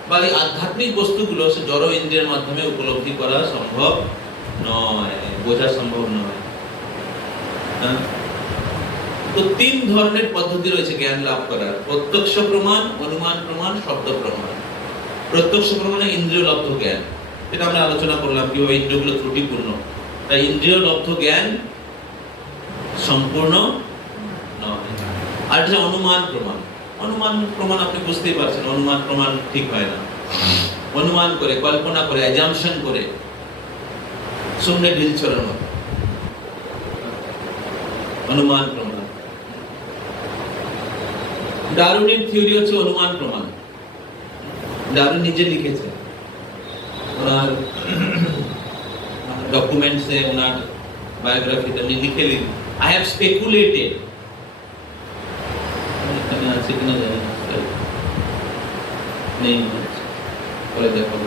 বা এই আধ্যাত্মিক বস্তুগুলো সে জড় ইন্দ্রিয়ের মাধ্যমে উপলব্ধি করা সম্ভব নয়, বোঝা সম্ভব নয়। তো 3 ধরনের পদ্ধতি রয়েছে জ্ঞান লাভ করার: প্রত্যক্ষ প্রমাণ, অনুমান প্রমাণ, শব্দ প্রমাণ। প্রত্যক্ষ প্রমাণে ইন্দ্রিয় লব্ধ জ্ঞান, এটা আমরা আলোচনা করলাম কিভাবে ইন্দ্রিয়গুলো ত্রুটিপূর্ণ। তাই ইন্দ্রিয় লব্ধ জ্ঞান সম্পূর্ণ নয়। আর এটা অনুমান প্রমাণ। অনুমান প্রমাণ আপনি বুঝতেই পারছেন, অনুমান প্রমাণ ঠিক হয় না। অনুমান করে, কল্পনা করে, অ্যাজাম্পশন করে, শূন্যে ঢিল ছড়ানো, অনুমান প্রমাণ। ডারউইনের থিওরি হচ্ছে অনুমান প্রমাণ। ডারউইন নিজে লিখেছে, ওনার ডকুমেন্টসে, ওনার বায়োগ্রাফিতে উনি লিখে আই হ্যাভ স্পেকুলেটেড। এখানে আছে কিনা জানি না, নেই, পরে দেখাবো।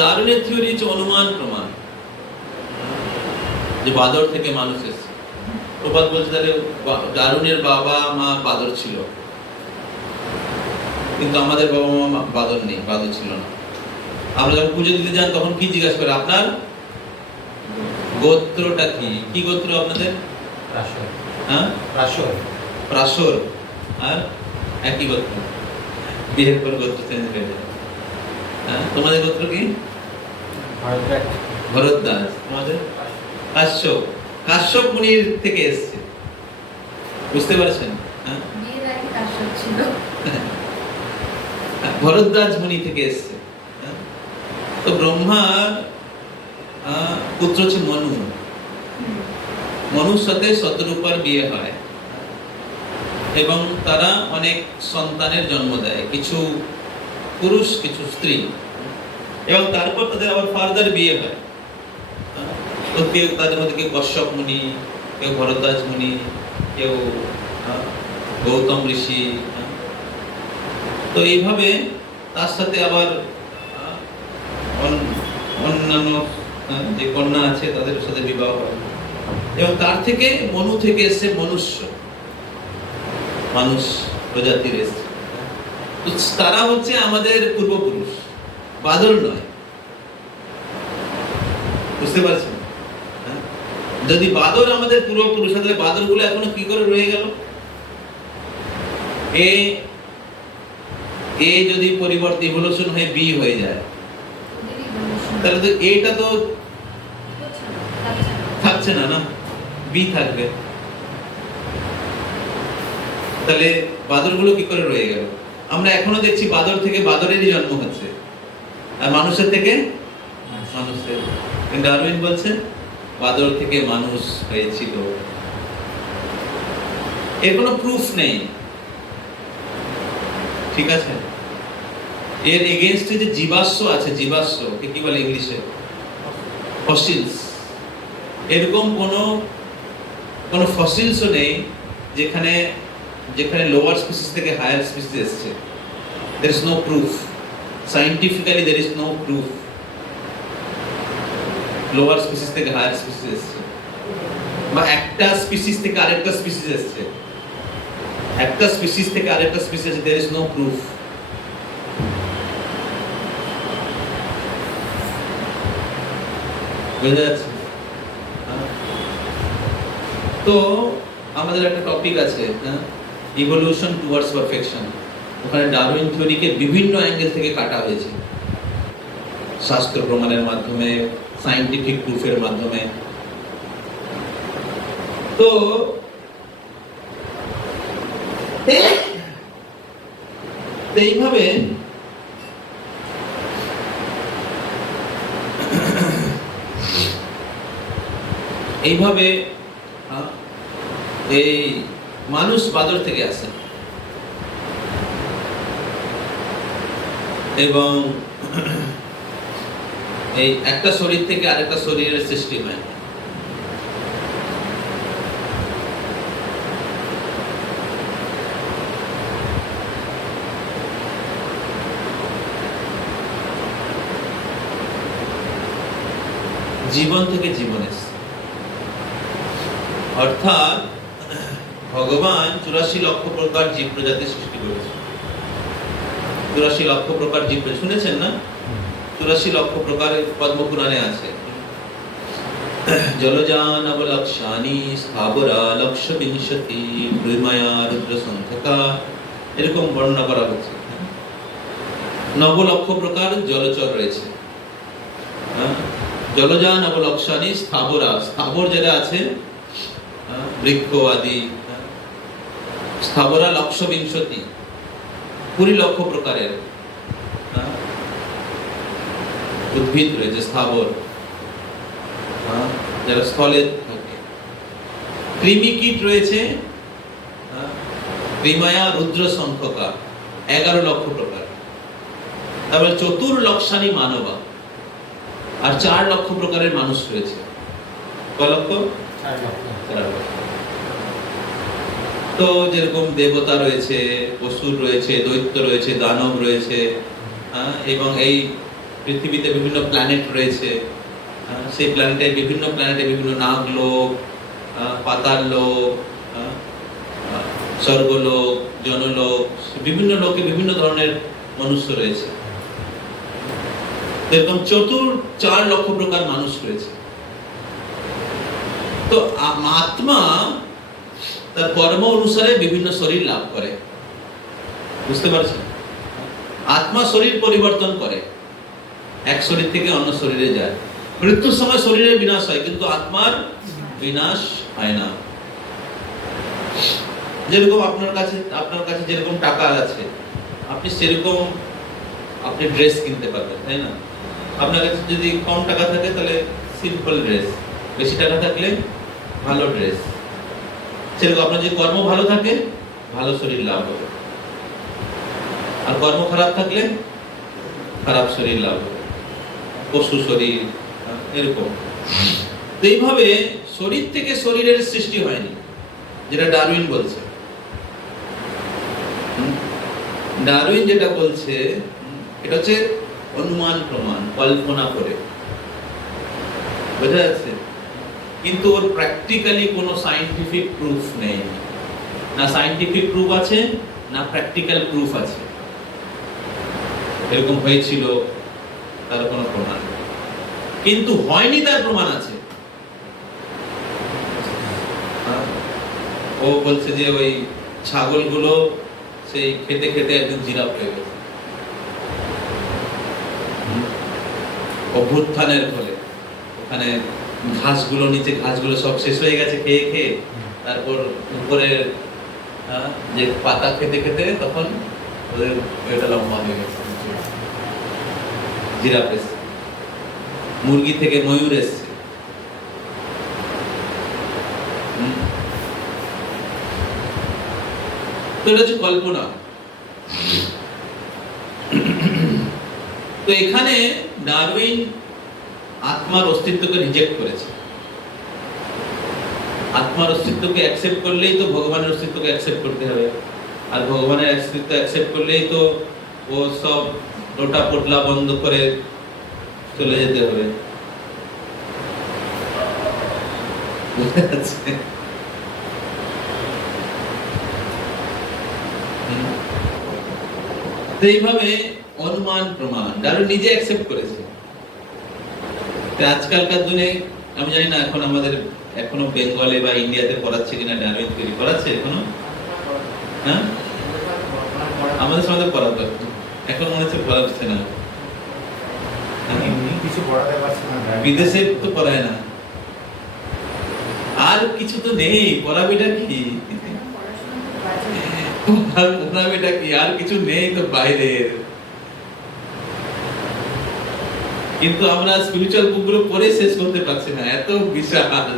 ডারউইনের থিওরি হচ্ছে অনুমান প্রমাণ, যে বাদর থেকে মানুষ এসেছে। প্রপাত বলছে তাহলে ডারউইনের বাবা মা বাদর ছিল, কিন্তু আমাদের বাবা মা বাদর নেই, বাদর ছিল না। আমরা যখন পুজো দিতে যান তখন কি জিজ্ঞাসা করে, আপনার গোত্রটা কি? কি গোত্র আপনাদের? প্রাসর। হ্যাঁ, প্রাসর। প্রাসর। আর একই গোত্র, বিয়ের পর গোত্র চেঞ্জ হয়ে যায়। হ্যাঁ, তোমাদের গোত্র কি? ভরদ্বাজ। তোমাদের কাশ্যপ। কাশ্যপ মুনির থেকে এসেছে, বুঝতে পারছেন? হ্যাঁ, ভরদ্বাজ মুনি থেকে এসেছে। তো ব্রহ্মার পুত্র হচ্ছে মনু। মনুর সাথে শতরূপার বিয়ে হয় এবং তারা অনেক সন্তানের জন্ম দেয়, কিছু পুরুষ কিছু স্ত্রী, এবং তারপর তাদের আবার ফার্দার বিয়ে হয়। তো কেউ তাদের মধ্যে কেউ কশ্যপ মুনি, কেউ ভরদ্বাজ মুনি, কেউ গৌতম ঋষি। তো এইভাবে তার সাথে আবার অন্যান্য যে কন্যা আছে তাদের সাথে বিবাহ হয়, এবং তার থেকে মনু থেকে এসছে মনুষ্য, মানুষ প্রজাতির এসছে। তো তারা হচ্ছে আমাদের পূর্বপুরুষ, বাদর নয়। বুঝতে পারছেন? যদি বাদর আমাদের পূর্বপুরুষ, তাহলে বাদরগুলো এখনো কি করে রয়ে গেল? এ যদি পরিবর্তন ইভলিউশন হয়ে বি হয়ে যায়, তাহলে তো এটা তো থাকছে না, না বি থাকবে। তাহলে বাদরগুলো কি করে রয়ে গেল? আমরা এখনো দেখছি বাদর থেকে বাদরেরই জন্ম হচ্ছে, আর মানুষের থেকে মানুষের। কিন্তু ডারউইন বলছে বাদর থেকে মানুষ হয়েছিল। এর কোনো প্রুফ নেই, ঠিক আছে? এর এগেইনস্টে যে জীবাশ্ম আছে, জীবাশ্ম কি বলে ইংলিশে? ফসিলস। এরকম কোনো ফসিলসও নেই যেখানে লোয়ার স্পিসিস থেকে হায়ার স্পিসিস এসেছে। there is no proof, scientifically there is no proof lower species থেকে হায়ার স্পিসিস এসেছে, বা একটা স্পিসিস থেকে আরেকটা স্পিসিস এসেছে, একটা স্পিসিস থেকে আরেকটা species, there is no proof। বুঝা যাচ্ছে? তো আমাদের একটা টপিক আছে, ইভলিউশন টুয়ার্ডস পারফেকশন। ওখানে ডারউইন থিওরিকে বিভিন্ন অ্যাঙ্গেল থেকে কাটা হয়েছে, শাস্ত্র প্রমাণের মাধ্যমে, সায়েন্টিফিক প্রুফের মাধ্যমে। তো তো এইভাবে এই মানুষ বাদর থেকে আসে এবং এই একটা শরীর থেকে আরেকটা শরীরের সৃষ্টি হয়। জীবন থেকে জীবন এসে, অর্থাৎ ভগবান 84 লক্ষ প্রকার জীব প্রজাতি সৃষ্টি করেছে। 84 লক্ষ প্রকার জীব, শুনেছেন না? 84 লক্ষ প্রকার পদ্মপুরাণে আছে। জলজান অবলক্ষানি স্থাবরা লক্ষ বিংশতি ভূময়া রুদ্র সংখ্যকা, এরকম বর্ণনা করা হচ্ছে। 9 লক্ষ প্রকার জলচর রয়েছে। জলজান অবলক্ষানি স্থাবরা, স্থাবর যেটা আছে বৃক্ষ আদি, স্থাবরা লক্ষ বিংশতি, 20 লক্ষ প্রকারের উদ্ভিদ রয়েছে স্থাবর, যারা স্থলে থাকে। কৃমি কীট রয়েছে কৃময়া রুদ্র সংখ্যকা, 11 লক্ষ প্রকার। তারপরে 4 লক্ষানি মানবা, আর 4 লক্ষ প্রকারের মানুষ রয়েছে। কয় লক্ষ? 4 লক্ষ। তো যেরকম দেবতা রয়েছে, অসুর রয়েছে, দৈত্য রয়েছে, দানব রয়েছে, এবং এই পৃথিবীতে বিভিন্ন প্ল্যানেট রয়েছে। সেই প্ল্যানেটে বিভিন্ন নাগলোক, পাতাল লোক, স্বর্গলোক, জনলোক, বিভিন্ন লোকে বিভিন্ন ধরনের মনুষ্য রয়েছে। এরকম 4 লক্ষ প্রকার মানুষ রয়েছে। তো আত্মা তার কর্ম অনুসারে বিভিন্ন শরীর লাভ করে, বুঝতে পারছেন? আত্মা শরীর পরিবর্তন করে, এক শরীর থেকে অন্য শরীরে যায়। মৃত্যুর সময় শরীরের বিনাশ হয়, কিন্তু আত্মার বিনাশ হয় না। যেরকম আপনার কাছে যেরকম টাকা আছে, আপনি সেরকম আপনি ড্রেস কিনতে পারবেন, তাই না? আপনার কাছে যদি কম টাকা থাকে তাহলে সিম্পল ড্রেস, বেশি টাকা থাকলে ভালো ড্রেস। সেরকম আপনার যদি কর্ম ভালো থাকে, ভালো শরীর লাভ হবে, আর কর্ম খারাপ থাকলে খারাপ শরীর লাভ হবে, পশু শরীর, এরকম। তো এইভাবে শরীর থেকে শরীরের সৃষ্টি হয়নি, যেটা ডারউইন বলছে। ডারউইন যেটা বলছে এটা হচ্ছে অনুমান প্রমাণ, কল্পনা করে, বোঝা যাচ্ছে? কিন্তু ওর প্র্যাকটিক্যালি কোনো সায়েন্টিফিক প্রুফ নেই, না সায়েন্টিফিক প্রুফ আছে না প্র্যাকটিক্যাল প্রুফ আছে। এরকম হয়েছিল তার কোনো প্রমাণ নেই, কিন্তু হয়নি তার প্রমাণ আছে। ও বলছে যে ওই ছাগলগুলো সেই খেতে খেতে একদম জিরাফ হয়ে গেছে অভ্যুত্থানের ফলে। ওখানে ঘাসগুলো, নিচে ঘাসগুলো সব শেষ হয়ে গেছে খেয়ে খেয়ে, তারপর উপরের যে পাতা খেতে খেতে তখন ওদের এটা লম্বা হয়ে গেছে, জিরাফ এসছে। মুরগি থেকে ময়ূর এসছে। তো এটা হচ্ছে কল্পনা। তো এখানে ডারউইন আত্মার অস্তিত্বকে রিজেক্ট করেছে। আত্মার অস্তিত্বকে অ্যাকসেপ্ট করলেই তো ভগবানের অস্তিত্বকে অ্যাকসেপ্ট করতে হবে, আর ভগবানের অস্তিত্ব অ্যাকসেপ্ট করলেই তো ও সব লোটা পোটলা বন্ধ করে চলে যেতে হবে। এইভাবে অনুমান প্রমাণ ডারউইন নিজে অ্যাকসেপ্ট করেছে। আজকালকার দিনে আমি জানি না এখন আমাদের এখনো বেঙ্গলে বা ইন্ডিয়াতে পড়াচ্ছে কিনা ডারউইন থিওরি, পড়াচ্ছে এখনো? হ্যাঁ, আমাদের সমাজে পড়াতো, এখন মনে হচ্ছে পড়াচ্ছে না। কিছু পড়াতে পারছে না, বিদেশে তো পড়ায় না, আর কিছু তো নেই, পড়াবিটা কি? প্রোগ্রাম এটা কি আর কিছু নেই তো বাইরের, কিন্তু আমরা স্পিরিচুয়াল বুকগুলো পড়ে শেষ করতে পারছি না, এত বিশাল।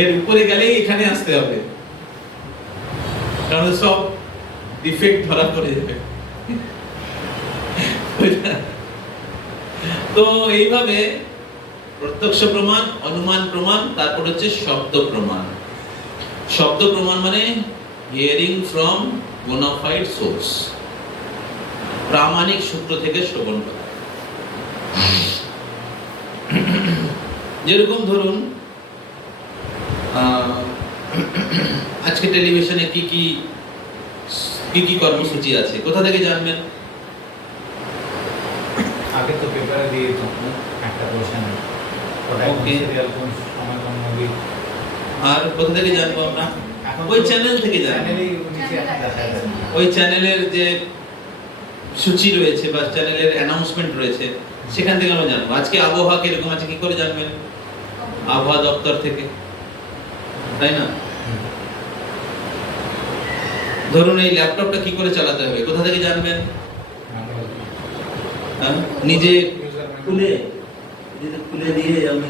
এর উপরে গেলেই এখানে আসতে হবে, কারণ সব ডিফেক্ট ধরা পড়ে যাবে। তো এইভাবে প্রত্যক্ষ প্রমাণ, অনুমান প্রমাণ, তারপর হচ্ছে শব্দ প্রমাণ। শব্দ প্রমাণ মানে হিয়ারিং ফ্রম বোনাফাইড সোর্স, প্রামাণিক সূত্র থেকে শ্রবণ করা। যেরকম ধরুন আজকে টেলিভিশনে কি কি কর্মসূচি আছে, কোথা থেকে জানবেন? আগে তো পেপারে দিয়ে দিত একটা কোশ্চেন, ওটা Okay. সিরিয়াল কোন সময় কোন মুভি, আর কোথা থেকে জানবো আমরা? ওই চ্যানেল থেকে জানবো। চ্যানেলেই নিচে দেখা যায়। ওই চ্যানেলের যে সূচি রয়েছে বা চ্যানেলের অ্যানাউন্সমেন্ট রয়েছে, সেখান থেকে আমরা জানবো। আজকে আবহাওয়া কিরকম আছে কি করে জানবেন? আবহাওয়া দপ্তর থেকে, তাই না? ধরুন এই ল্যাপটপটা কি করে চালাতে হবে, কোথা থেকে জানবেন? হ্যাঁ? নিজে খুলে দিয়ে আমি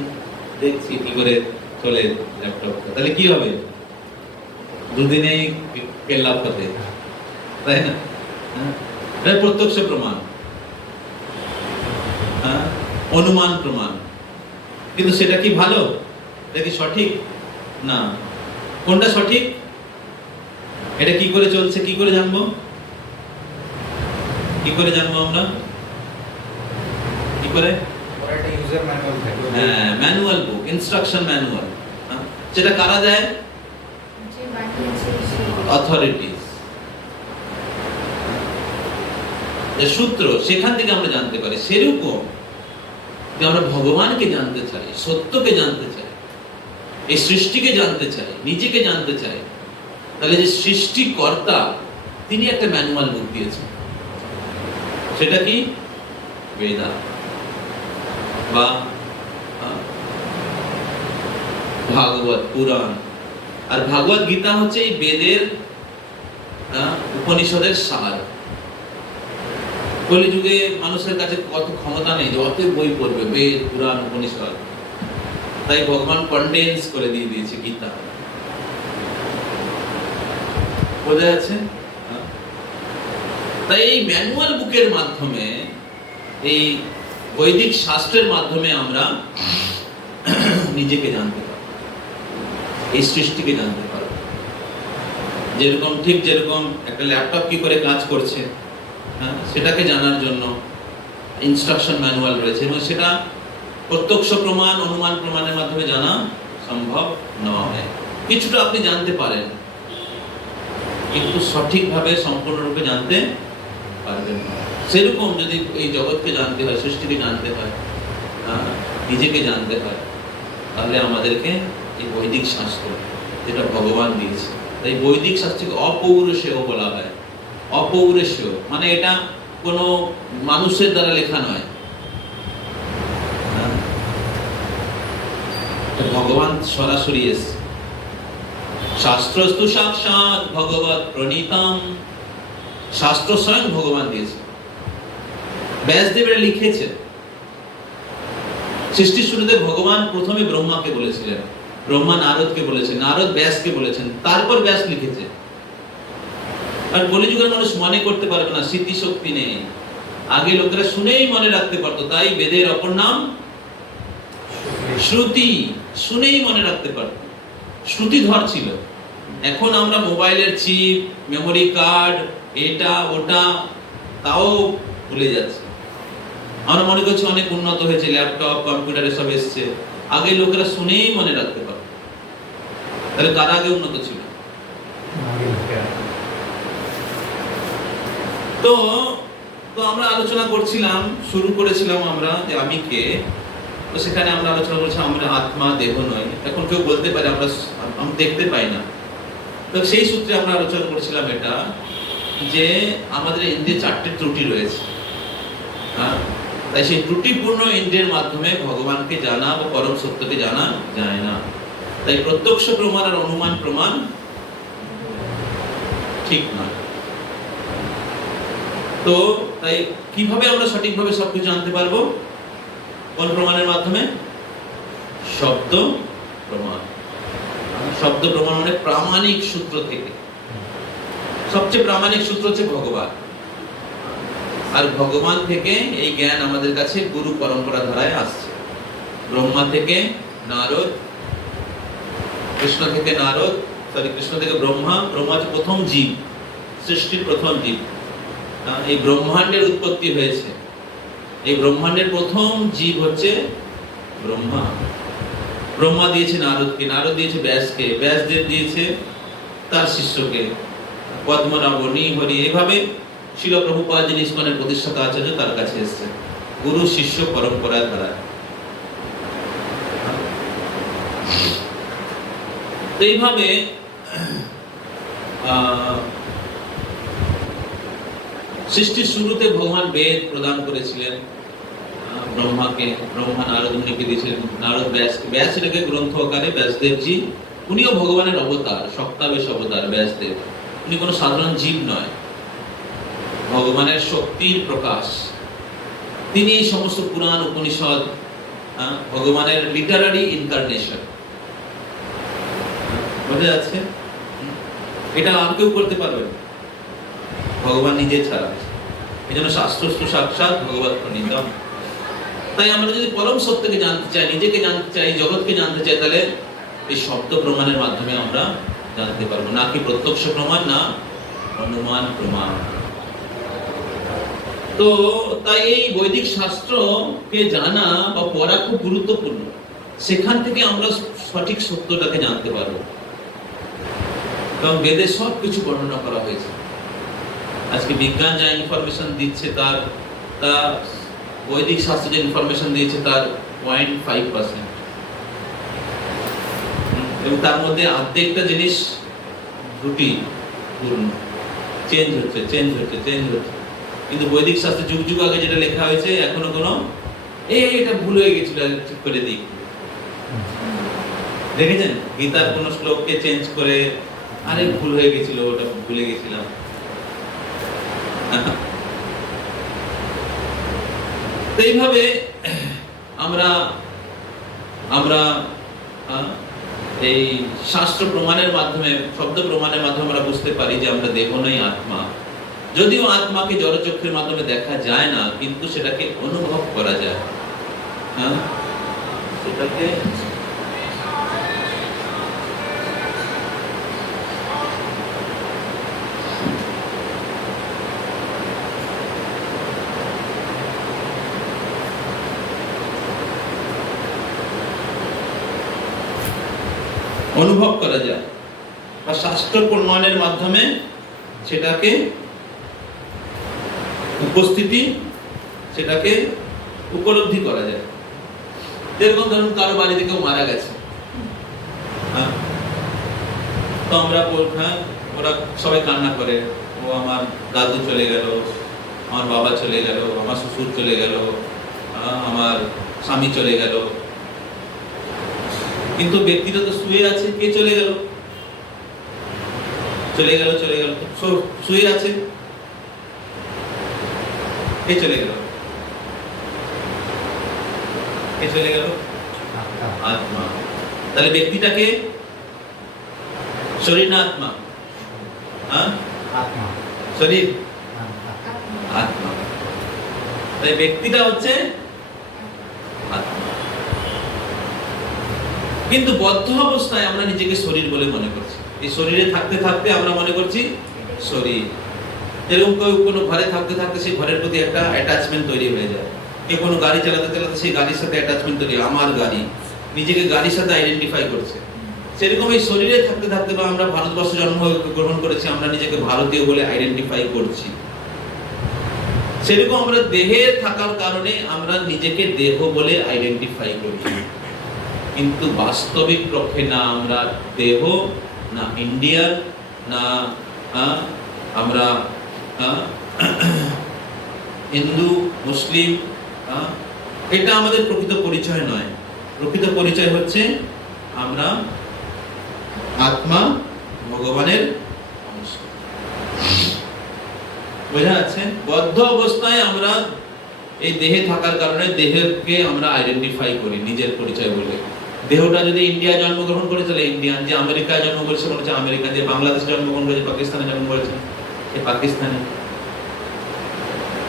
দেখছি কি করে চলে ল্যাপটপটা, তাহলে কি হবে? দুদিনেই কেল্লা ফতে, তাই না? হ্যাঁ? এটা প্রত্যক্ষ প্রমাণ, হ্যাঁ? অনুমান প্রমাণ। কিন্তু সেটা কি ভালো, এটা কি সঠিক না? কোনটা সঠিক, এটা কি করে চলছে কি করে জানবো? কি করে জানবো আমরা? কি করে? ওরা একটা ইউজার ম্যানুয়াল থাকে। হ্যাঁ, ম্যানুয়াল বুক, ইনস্ট্রাকশন ম্যানুয়াল। সেটা কারা দেয়? অথরিটিস। যে সূত্র, সেখান থেকে আমরা জানতে পারি। সেরকম যে আমরা ভগবানকে জানতে চাই, সত্যকে জানতে চাই, এই সৃষ্টিকে জানতে চাই, নিজেকে জানতে চাই, তাহলে যে সৃষ্টিকর্তা তিনি একটা ম্যানুয়াল বুক দিয়েছেন। সেটা কি? বেদা বা ভাগবত পুরাণ। আর ভাগবত গীতা হচ্ছে এই বেদের উপনিষদের সার। কলিযুগে মানুষের কাছে কত ক্ষমতা নেই যে অত বই পড়বে, বেদ পুরাণ উপনিষদ, তাই ভগবান কন্ডেন্স করে দিয়ে দিয়েছে গীতা। বোঝা যাচ্ছে? তাই এই ম্যানুয়াল বুকের মাধ্যমে, এই বৈদিক শাস্ত্রের মাধ্যমে আমরা নিজেকে জানতে পারব, এই সৃষ্টিকে জানতে পারব। যেরকম ঠিক যেরকম একটা ল্যাপটপ কি করে কাজ করছে, হ্যাঁ, সেটাকে জানার জন্য ইনস্ট্রাকশন ম্যানুয়াল রয়েছে, এবং সেটা প্রত্যক্ষ প্রমাণ, অনুমান প্রমাণের মাধ্যমে জানা সম্ভব নয়। কিছুটা আপনি জানতে পারেন, কিন্তু সঠিকভাবে সম্পূর্ণরূপে জানতে পারবেন না। সেরকম যদি এই জগৎকে জানতে হয়, সৃষ্টিকে জানতে হয়, নিজেকে জানতে হয়, তাহলে আমাদেরকে এই বৈদিক শাস্ত্র যেটা ভগবান দিয়েছে, তাই বৈদিক শাস্ত্রকে অপৌরুষেয় বলা হয়। অপৌরুষেয় মানে এটা কোনো মানুষের দ্বারা লেখা নয়, ভগবান সরাসরি এসেছে। শাস্ত্রস্তু সাক্ষাৎ ভগবৎ প্রণীতম, শাস্ত্র স্বয়ং ভগবান দিয়েছে। ব্যাসদেবরা লিখেছে, সৃষ্টির শুরুতে ভগবান প্রথমে ব্রহ্মাকে বলেছিলেন, ব্রহ্মা নারদকে বলেছেন, নারদ ব্যাসকে বলেছেন, তারপর ব্যাস লিখেছে। আর কলিযুগের মানুষ মনে করতে পারবে না, স্মৃতিশক্তি নেই। আগে লোকেরা শুনেই মনে রাখতে পারতো, তাই বেদের অপর নাম শ্রুতি। শুনেই মনে রাখতে পারতো, শ্রুতিধর ছিল। এখন আমরা মোবাইলের চিপ, মেমোরি কার্ড, এটা ওটা, তাও ভুলে যাচ্ছে। আমরা মনে করছি অনেক উন্নত হয়েছে, ল্যাপটপ কম্পিউটার এসব এসছে। আগে লোকেরা শুনেই মনে রাখতে পারত, তাহলে কার আগে উন্নত ছিল? তো তো আমরা আলোচনা করছিলাম, শুরু করেছিলাম আমরা যে আমি কে। তো সেখানে আমরা আলোচনা করছিলাম আমরা আত্মা, দেহ নয়। এখন কেউ বলতে পারে আমরা দেখতে পাই না, তো সেই সূত্রে আমরা আলোচনা করছিলাম এটা যে আমাদের ইন্দ্রিয়ে 4টি ত্রুটি রয়েছে। তাই সেই ত্রুটিপূর্ণ ইন্দ্রিয়ের মাধ্যমে ভগবানকে জানা বা পরম সত্যকে জানা যায় না। তাই প্রত্যক্ষ প্রমাণ আর অনুমান প্রমাণ ঠিক নয়। তো তাই কিভাবে আমরা সঠিকভাবে সবকিছু জানতে পারবো? কোন প্রমাণের মাধ্যমে? শব্দ প্রমাণ। শব্দ প্রমাণ মানে প্রামাণিক সূত্র থেকে। সবচেয়ে প্রামাণিক সূত্র হচ্ছে ভগবান, আর ভগবান থেকে এই জ্ঞান আমাদের কাছে গুরু পরম্পরা ধারায় আসছে। ব্রহ্মা থেকে নারদ, কৃষ্ণ থেকে নারদ, কৃষ্ণ থেকে ব্রহ্মা। ব্রহ্মা হচ্ছে প্রথম জীব, সৃষ্টির প্রথম জীব। এই ব্রহ্মাণ্ডের উৎপত্তি হয়েছে, এই ব্রহ্মাণ্ডের প্রথম জীব হচ্ছে ব্রহ্মা। ব্রহ্মা দিয়েছে নারদকে, নারদ দিয়েছে ব্যাসকে, ব্যাসদেব দিয়েছে তার শিষ্যকে, পদ্মনাভ, হরি। এভাবে শিল প্রভুপাদ যিনি ইসকনের প্রতিষ্ঠাতা আচার্য, তার কাছে এসেছে গুরু শিষ্য পরম্পরার দ্বারা। তো এইভাবে সৃষ্টির শুরুতে ভগবান বেদ প্রদান করেছিলেন ব্রহ্মাকে, ব্রহ্মা নারদ মুনিকে দিয়েছিলেন, নারদ ব্যাসকে, ব্যাস এটাকে গ্রন্থ আকারে ব্যাসদেবজি। উনিও ভগবানের অবতার, সপ্তাবেশ অবতার ব্যাসদেব। উনি কোনো সাধারণ জীব নয়, ভগবানের শক্তির প্রকাশ। তিনি এই সমস্ত পুরাণ উপনিষদ, ভগবানের লিটারারি ইনকারনেশন। বোঝা যাচ্ছে? এটা আর কেউ করতে পারবে না, ভগবান নিজে ছাড়া। এই জন্য শাস্ত্রস্থ সাক্ষাৎ ভগবৎ প্রণীতম। তাই আমরা যদি পরম সত্যকে জানতে চাই, নিজেকে জানতে চাই, জগৎকে জানতে চাই, তাহলে এই শব্দ প্রমাণের মাধ্যমে আমরা জানতে পারবো, না কি প্রত্যক্ষ প্রমাণ, না অনুমান প্রমাণ। তো তাই এই বৈদিক শাস্ত্রকে জানা বা পড়া খুব গুরুত্বপূর্ণ। সেখান থেকে আমরা সঠিক সত্যটাকে জানতে পারবো, কারণ বেদে সব কিছু বর্ণনা করা হয়েছে। আজকে বিজ্ঞান যা ইনফরমেশন দিচ্ছে, তার বৈদিক শাস্ত্র যে ইনফরমেশন দিয়েছে তার 0.5%, এবং তার মধ্যে অর্ধেকটা জিনিস ত্রুটিপূর্ণ, চেঞ্জ হচ্ছে। কিন্তু বৈদিক শাস্ত্রে যুগ যুগ আগে যেটা লেখা হয়েছে, এখনো কোনো এটা ভুল হয়ে গেছিল, ঠিক করে দিই। দেখেছেন গীতার কোন শ্লোককে চেঞ্জ করে, আরে ভুল হয়ে গেছিল, ওটা ভুলে গেছিলাম। তো এইভাবে আমরা এই শাস্ত্র প্রমাণের মাধ্যমে, শব্দ প্রমাণের মাধ্যমে আমরা বুঝতে পারি যে আমরা দেহ নই, আত্মা। যদিও আত্মাকে জড়চক্ষুর মাধ্যমে দেখা যায় না, কিন্তু সেটাকে অনুভব করা যায়। সেটাকে অনুভব করা যায়, বা শাস্ত্র প্রমাণের মাধ্যমে সেটাকে উপস্থিতি, সেটাকে উপলব্ধি করা যায়। যেরকম ধরুন কারো বাড়িতে কেউ মারা গেছে, তো আমরা ওরা সবাই কান্না করে, ও আমার দাদু চলে গেল, আমার বাবা চলে গেল, আমার শ্বশুর চলে গেল, আমার স্বামী চলে গেল। কিন্তু ব্যক্তিটা তো শুয়ে আছে, কে চলে গেল? শুয়ে আছে, কে চলে গেল? আত্মা। তাহলে ব্যক্তিটাকে শরীর না আত্মা? শরীর, আত্মা। তাই ব্যক্তিটা হচ্ছে আত্মা। কিন্তু বদ্ধ অবস্থায় আমরা নিজেকে শরীর বলে মনে করছি। এই শরীরে থাকতে থাকতে আমরা মনে করছি শরীর। এরকম কেউ কোনো ঘরে থাকতে থাকতে সেই ঘরের প্রতি একটা অ্যাটাচমেন্ট তৈরি হয়ে যায়। কেউ কোনো গাড়ি চালাতে চালাতে সেই গাড়ির সাথে অ্যাটাচমেন্ট তৈরি, আমার গাড়ি, নিজেকে গাড়ির সাথে আইডেন্টিফাই করছে। সেরকম এই শরীরে থাকতে থাকতে, বা আমরা ভারতবর্ষে জন্মগ্রহণ করেছি, আমরা নিজেকে ভারতীয় বলে আইডেন্টিফাই করছি। সেরকম আমরা দেহে থাকার কারণে আমরা নিজেকে দেহ বলে আইডেন্টিফাই করছি। কিন্তু বাস্তবিক পক্ষে না আমরা দেহ, না ইন্ডিয়ান, না আমরা হিন্দু, মুসলিম, এটা আমাদের প্রকৃত পরিচয় নয়। প্রকৃত পরিচয় হচ্ছে আমরা আত্মা ভগবানের অংশ। বোঝা যাচ্ছে? বদ্ধ অবস্থায় আমরা এই দেহে থাকার কারণে দেহকে আমরা আইডেন্টিফাই করি নিজের পরিচয় বলে। দেহটা যদি ইন্ডিয়ায় জন্মগ্রহণ করেছে তাহলে ইন্ডিয়ান, যে আমেরিকায় জন্ম করেছে বলেছে আমেরিকান, যে বাংলাদেশে জন্মগ্রহণ করেছে, পাকিস্তানে জন্ম করেছে সে পাকিস্তানি,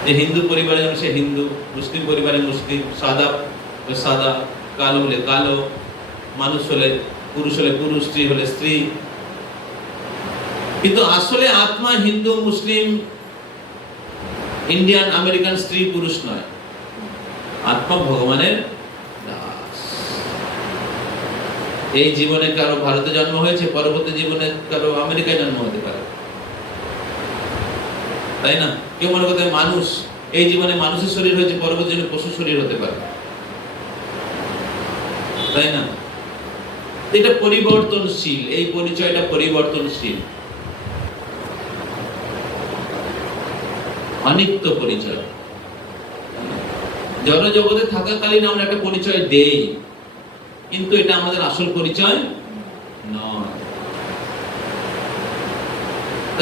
যে হিন্দু পরিবারে জন্ম সে হিন্দু, মুসলিম পরিবারে মুসলিম, সাদা সাদা, কালো হলে কালো, মানুষ হলে পুরুষ হলে পুরুষ, স্ত্রী হলে স্ত্রী। কিন্তু আসলে আত্মা হিন্দু, মুসলিম, ইন্ডিয়ান, আমেরিকান, স্ত্রী পুরুষ নয়। আত্মা ভগবানের দাস। এই জীবনে কারো ভারতে জন্ম হয়েছে, পরবর্তী জীবনে কারো আমেরিকায় জন্ম হতে পারে, তাই না? কেউ মনে করতে মানুষ এই জীবনে মানুষের শরীর হয়েছে, পরবর্তী জীবনে পশু শরীর হতে পারে, তাই না? এটা পরিবর্তনশীল, এই পরিচয়টা পরিবর্তনশীল, অনিত্য পরিচয়। জড় জগতে থাকাকালীন আমরা একটা পরিচয় দেই, কিন্তু এটা আমাদের আসল পরিচয় নয়।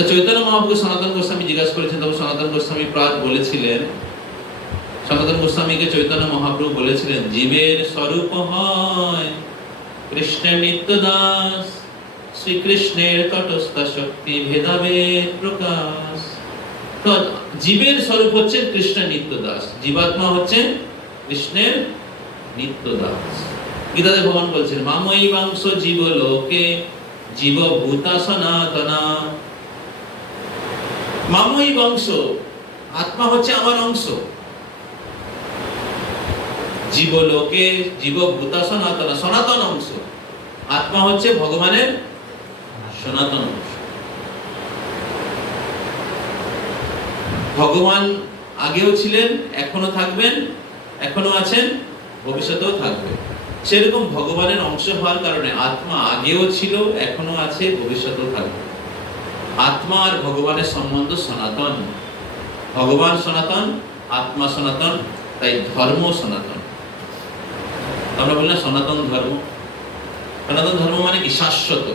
চৈতন্য মহাপ্রভু সনাতন গোস্বামী জিজ্ঞাসা করেছেন, তখন সনাতন গোস্বামী প্রায় বলেছিলেন, সনাতন গোস্বামীকে চৈতন্য মহাপ্রভু বলেছিলেন, জীবের স্বরূপ হয় কৃষ্ণের নিত্য দাস, শ্রীকৃষ্ণের তটস্থ শক্তি ভেদাভেদ প্রকাশ। তো জীবের স্বরূপ হচ্ছে কৃষ্ণের নিত্য দাস, জীবাত্মা হচ্ছে কৃষ্ণের নিত্য দাস। গীতাতে ভগবান বলছেন, মাময়ী বাংশ জীব লোকে জীবভূতা সনাতনা। মাময়ী বংশ, আত্মা হচ্ছে আমার অংশ। জীবলোকে জীবভূতা সনাতনা, সনাতন অংশ। আত্মা হচ্ছে ভগবানের সনাতন অংশ। ভগবান আগেও ছিলেন, এখনো থাকবেন, এখনো আছেন, ভবিষ্যতেও থাকবেন। সেরকম ভগবানের অংশ হওয়ার কারণে আত্মা আগেও ছিল, এখনো আছে, ভবিষ্যতেও থাকবে। আত্মা আর ভগবানের সম্বন্ধ সনাতন। ভগবান সনাতন, আত্মা সনাতন, তাই ধর্ম সনাতন। আমরা বললাম সনাতন ধর্ম। সনাতন ধর্ম মানে কি? শাশ্বত।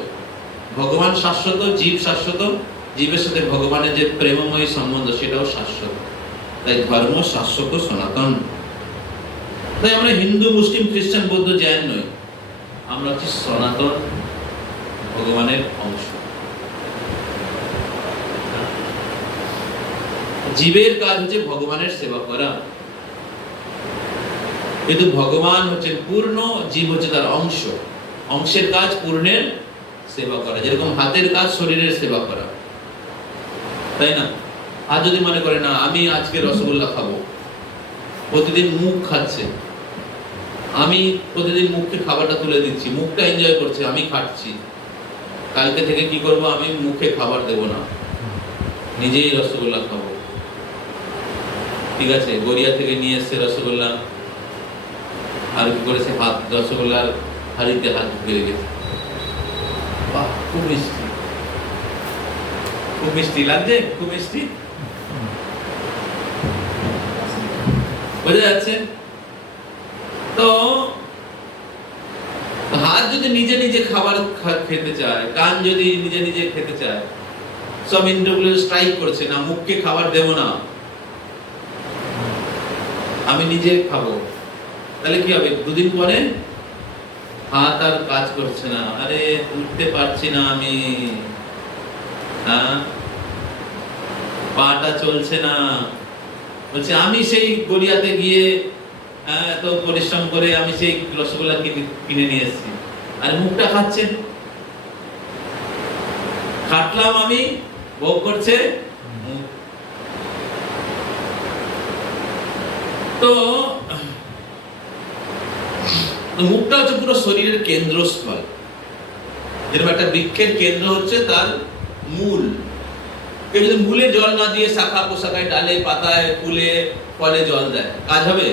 ভগবান শাশ্বত, জীব শাশ্বত, জীবের সাথে ভগবানের যে প্রেমময় সম্বন্ধ সেটাও শাশ্বত, তাই ধর্ম শাশ্বত, সনাতন। তাই আমরা হিন্দু, মুসলিম, খ্রিস্টান, বৌদ্ধ, জৈন নই, আমরা হচ্ছি সনাতন, ভগবানের অংশ। জীবের কাজ হচ্ছে ভগবানের সেবা করা, কিন্তু ভগবান হচ্ছে পূর্ণ, জীব হচ্ছে তার অংশ। অংশের কাজ পূর্ণের সেবা করা। যেরকম হাতের কাজ শরীরের সেবা করা, তাই না? আর যদি মনে করে না আমি আজকে রসগোল্লা খাবো, প্রতিদিন মুখ খাচ্ছে, আমি প্রতিদিন মুখকে খাবারটা তুলে দিচ্ছি, মুখটা এনজয় করছে, আমি খাচ্ছি, কালকে থেকে কি করব? আমি মুখে খাবার দেব না, নিজেই রসগোল্লা খাবো। ঠিক আছে, গড়িয়া থেকে নিয়ে এসছে রসগোল্লা, আর কি করেছে? হাত রসগোল্লার হাড়িতে হাত ঢুকে গেছে। বাহ, খুব মিষ্টি, খুব মিষ্টি লাগছে, খুব মিষ্টি। বোঝা যাচ্ছে তো? হাত যদি নিজে নিজে খাবার খেতে চায়, কান যদি নিজে নিজে খেতে চায়, সব ইন্দ্রগুলো স্ট্রাইক করছে, না মুখকে খাবার দেব না, আমি নিজে খাবো, তাহলে কি হবে? দুদিন পরে হাত আর কাজ করছে না, আরে উঠতে পারছি না আমি, পাটা চলছে না, বলছে আমি সেই গড়িয়াতে গিয়ে এত পরিশ্রম করে আমি সেই রসগোল্লা কিনে নিয়ে এসেছি, আর মুখটা খাচ্ছে, খাটলাম আমি, ভোগ করছে মুখ। তো মুখটা হচ্ছে পুরো শরীরের কেন্দ্রস্থল। যেরকম একটা বৃক্ষের কেন্দ্র হচ্ছে তার মূল। কেউ যদি মূলে জল না দিয়ে শাখা পোশাখায়, ডালে, পাতায়, ফুলে, ফলে জল দেয়, কাজ হবে?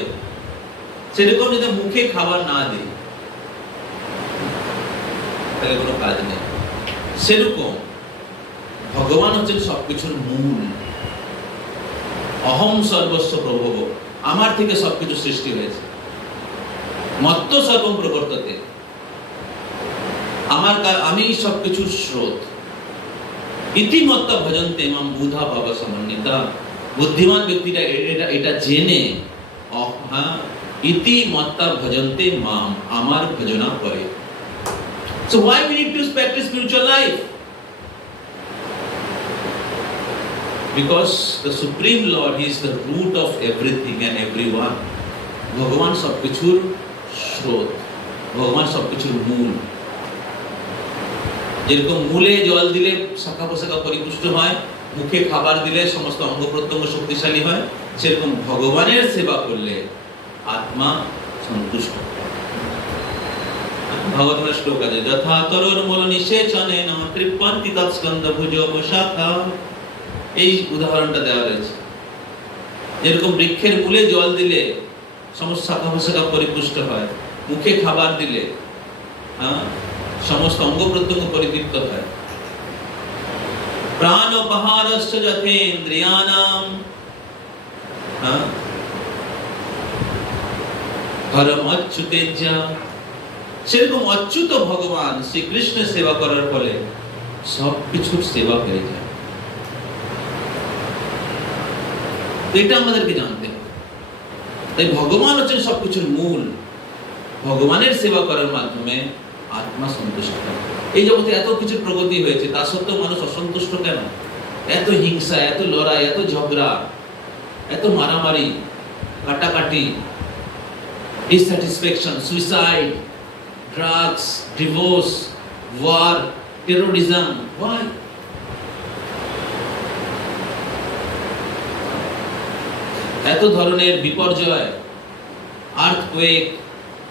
সেরকম যদি মুখে খাবার না দিই তাহলে কোনো কাজ নেই। সেরকম ভগবান হচ্ছেন সবকিছুর মূল। অহম সর্বস্ব প্রভব, আমার থেকে সবকিছু সৃষ্টি হয়েছে। মত্ত সর্বম প্রবর্ততে, আমি সবকিছুর স্রোত। ইতিমত্তা ভজন্তে মাম বুধা ভাব সমন্বিতা। বুদ্ধিমান ব্যক্তিরা এটা জেনে ইতিমত্তা ভজন্তে মাম, আমার ভজনা করে। So why we need to practice spiritual life? Because the Supreme Lord, He is the root of everything and everyone. ভগবান সবকিছুর স্রোত, ভগবান সবকিছুর মূল। যেরকম মূলে জল দিলে শাখা প্রশাখা পরিপুষ্ট হয়, মুখে খাবার দিলে সমস্ত অঙ্গ প্রত্যঙ্গ শক্তিশালী হয়, সেরকম ভগবানের সেবা করলে আত্মা সন্তুষ্ট। ভগবতের শ্লোক আছে, যথা তরুর মূল নিষেচনে ন কৃপন্তি তৎস্কন্দ ভুজোপশাখা। এই উদাহরণটা দেওয়া রয়েছে। যেরকম বৃক্ষের মূলে জল দিলে সমস্ত শাখা প্রশাখা পরিপুষ্ট হয়, মুখে খাবার দিলে সমস্ত অঙ্গ প্রত্যঙ্গ পরিতৃপ্ত হয়। প্রাণোপহারশ্চ যথেন্দ্রিয়ানাম হরম অচ্যুতেজ্যা। সেরকম অচ্যুত ভগবান শ্রীকৃষ্ণের সেবা করার ফলে সবকিছুর সেবা হয়ে যায়। এটা আমাদেরকে জানতে হবে। তাই ভগবান হচ্ছেন সবকিছুর মূল। ভগবানের সেবা করার মাধ্যমে আত্মা সন্তুষ্ট হয়। এই জগতে এত কিছু প্রগতি হয়েছে, তা সত্ত্বেও মানুষ অসন্তুষ্ট কেন? এত হিংসা, এত লড়াই, এত ঝগড়া, এত মারামারি, কাটাকাটি, dissatisfaction, suicide, drugs, divorce, war, terrorism. Why? এত ধরনের বিপর্যয়, আর্থকুয়েক,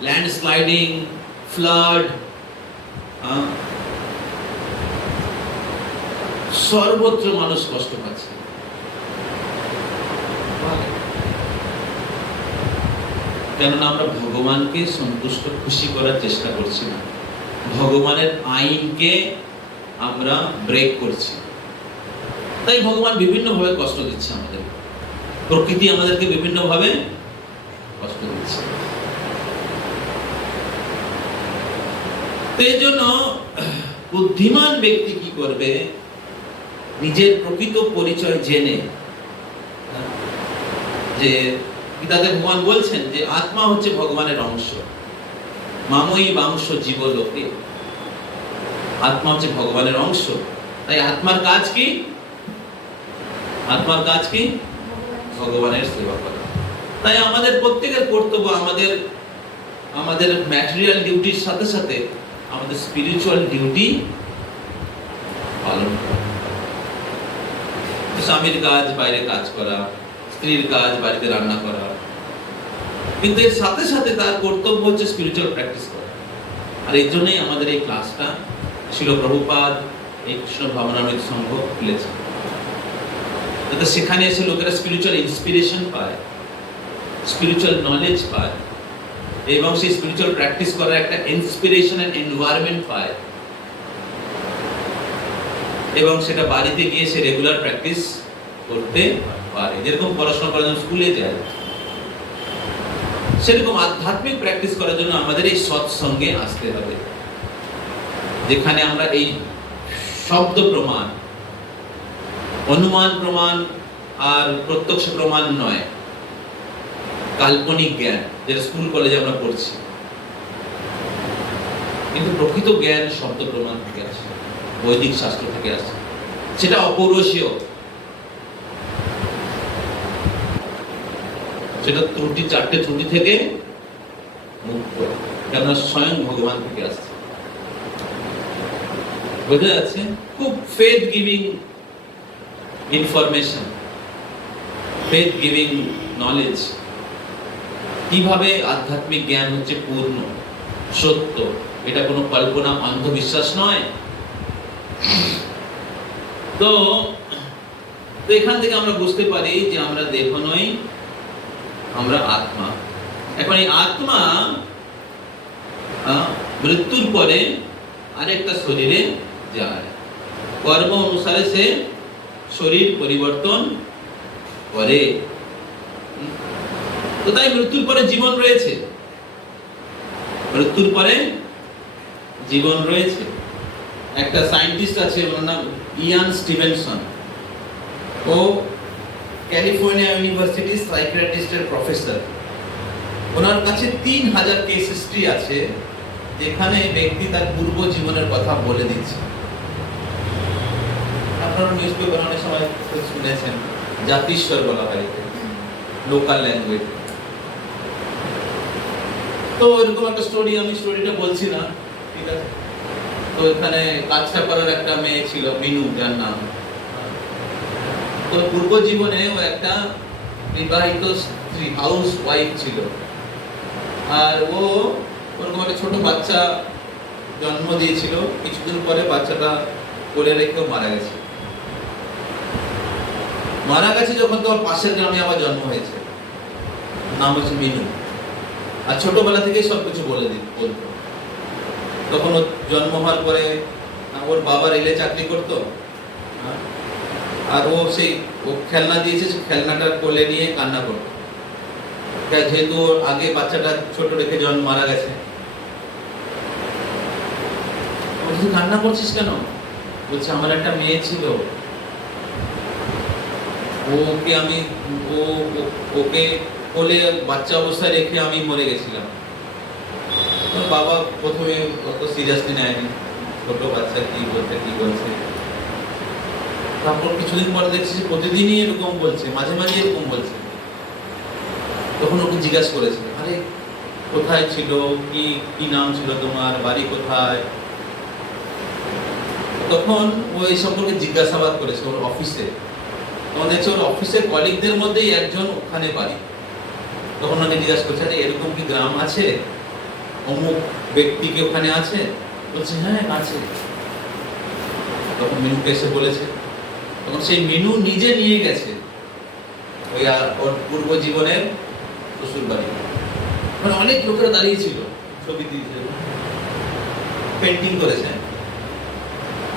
ল্যান্ডস্লাইডিং, ফ্লাড, সর্বত্র মানুষ কষ্ট পাচ্ছে। কেননা আমরা ভগবানকে সন্তুষ্ট খুশি করার চেষ্টা করছি না, ভগবানের আইনকে আমরা ব্রেক করছি। তাই ভগবান বিভিন্ন ভাবে কষ্ট দিচ্ছে আমাদের, প্রকৃতি আমাদেরকে বিভিন্ন ভাবে কষ্ট দিচ্ছে। তো এই জন্য বুদ্ধিমান ব্যক্তি কি করবে? নিজের প্রকৃত পরিচয় জেনে, যে গীতাতে ভগবান বলছেন যে আত্মা হচ্ছে ভগবানের অংশ, মাময়ী বাংশ জীবলোকে। আত্মা হচ্ছে ভগবানের অংশ। তাই আত্মার কাজ কি? আত্মার কাজ কি? ভগবানের সেবা করা। তাই আমাদের প্রত্যেকের কর্তব্য আমাদের ম্যাটেরিয়াল ডিউটির সাথে সাথে আমাদের স্পিরিচুয়াল ডিউটি পালন করা। স্বামীর কাজ বাইরে কাজ করা, স্ত্রীর কাজ বাড়িতে রান্না করা, কিন্তু এর সাথে সাথে তার কর্তব্য হচ্ছে স্পিরিচুয়াল প্র্যাকটিস করা। আর এই জন্যই আমাদের এই ক্লাসটা শিল প্রভুপাদ এই কৃষ্ণ ভাবনামৃত সংঘ খুলেছে, যাতে সেখানে এসে লোকেরা স্পিরিচুয়াল ইন্সপিরেশন পায়, স্পিরিচুয়াল নলেজ পায়, এবং সেই স্পিরিচুয়াল প্র্যাকটিস করার একটা ইন্সপিরেশন এন্ড এনভায়রনমেন্ট পায়, এবং সেটা বাড়িতে গিয়ে সে রেগুলার প্র্যাকটিস করতে পারে। যেরকম পড়াশোনা করার জন্য স্কুলে যায়, সেরকম আধ্যাত্মিক প্র্যাকটিস করার জন্য আমাদের এই সৎসঙ্গে আসতে হবে, যেখানে আমরা এই শব্দ প্রমাণ, অনুমান প্রমাণ আর প্রত্যক্ষ প্রমাণ নয়, কাল্পনিক জ্ঞান যেটা স্কুল কলেজে আমরা পড়ছি, কিন্তু প্রকৃত জ্ঞান শব্দ প্রমাণ থেকে আসে, বৈদিক শাস্ত্র থেকে আসে, সেটা অপৌরসীয়, সেটা ত্রুটি, চারটে ত্রুটি থেকে মুক্ত, কেননা স্বয়ং ভগবান থেকে আসছে। বোঝা যাচ্ছে? খুব faith giving information, faith giving knowledge. কিভাবে আধ্যাত্মিক জ্ঞান হচ্ছে পূর্ণ, সত্য, এটা কোনো কল্পনা, অন্ধবিশ্বাস নয়। তো এখান থেকে আমরা বুঝতে পারি যে আমরা দেহ নই, আমরা আত্মা। এখন এই আত্মা মৃত্যুর পরে আরেকটা শরীরে যায়, কর্ম অনুসারে সে শরীর পরিবর্তন করে। তো তাই মৃত্যুর পরে জীবন রয়েছে, মৃত্যুর পরে জীবন রয়েছে। একটা সায়েন্টিস্ট আছে, ওর নাম ইয়ান স্টিভেনসন। ও ক্যালিফোর্নিয়া ইউনিভার্সিটির সাইকিয়াট্রিস্টের প্রফেসর। ওনার কাছে 3000 কেস হিস্ট্রি আছে যেখানে ব্যক্তি তার পূর্ব জীবনের কথা বলে দিচ্ছে। আপনারা নিউজ পেপার অনেক সময় শুনেছেন, জাতিস্বর বলা হয় লোকাল ল্যাঙ্গুয়েজ। তো এরকম একটা স্টোরি, আমি স্টোরিটা বলছি না, ঠিক আছে? তো এখানে কাছাপাড়ার একটা মেয়ে ছিল মিনু, যার নাম। তো পূর্ব জীবনে ও একটা বিবাহিত স্ত্রী, হাউস ওয়াইফ ছিল। আর ও ওরকম একটা ছোট বাচ্চা জন্ম দিয়েছিল। কিছুদিন পরে বাচ্চাটা কোলে রেখেও মারা গেছে। মারা গেছে যখন, তো পাশের গ্রামে আবার জন্ম হয়েছে, নাম হচ্ছে মিনু। আর ছোটবেলা থেকেই সবকিছু বলতো। তখন ওর জন্ম হওয়ার পরে ওর বাবা রেলে চাকরি করতো, আর ও সেই ও খেলনা দিয়েছে, সেই খেলনাটা কোলে নিয়ে কান্না করতো। যেহেতু ওর আগে বাচ্চাটা ছোট রেখে মারা গেছে। তুই কান্না করছিস কেন? বলছে আমার একটা মেয়ে ছিল, ওকে কোলে বাচ্চা অবস্থায় রেখে আমি মরে গেছিলাম। বাবা প্রথমে অত সিরিয়াসলি নেয়নি, ছোট বাচ্চা কি বলছে। তারপর কিছুদিন পরে দেখছি প্রতিদিনই এরকম বলছে, মাঝে মাঝে এরকম বলছে। তখন ওকে জিজ্ঞাসা করেছে, আরে কোথায় ছিল, কি নাম ছিল তোমার, বাড়ি কোথায়? তখন ও এই সম্পর্কে জিজ্ঞাসাবাদ করেছে ওর অফিসে। তখন দেখছে ওর অফিসের কলিগদের মধ্যেই একজন ওখানে বাড়ি। তখন ওকে জিজ্ঞাসা করছে, আরে এরকম কি গ্রাম আছে, অমুক ব্যক্তি কি ওখানে আছে? বলছে হ্যাঁ আছে। তখন মিনুকে এসে বলেছে। তখন সেই মিনু নিজে নিয়ে গেছে ওই ওর পূর্ব জীবনের শ্বশুর বাড়ি। মানে অনেক লোকেরা দাঁড়িয়ে ছিল, ছবি দিয়েছে, পেন্টিং করেছে।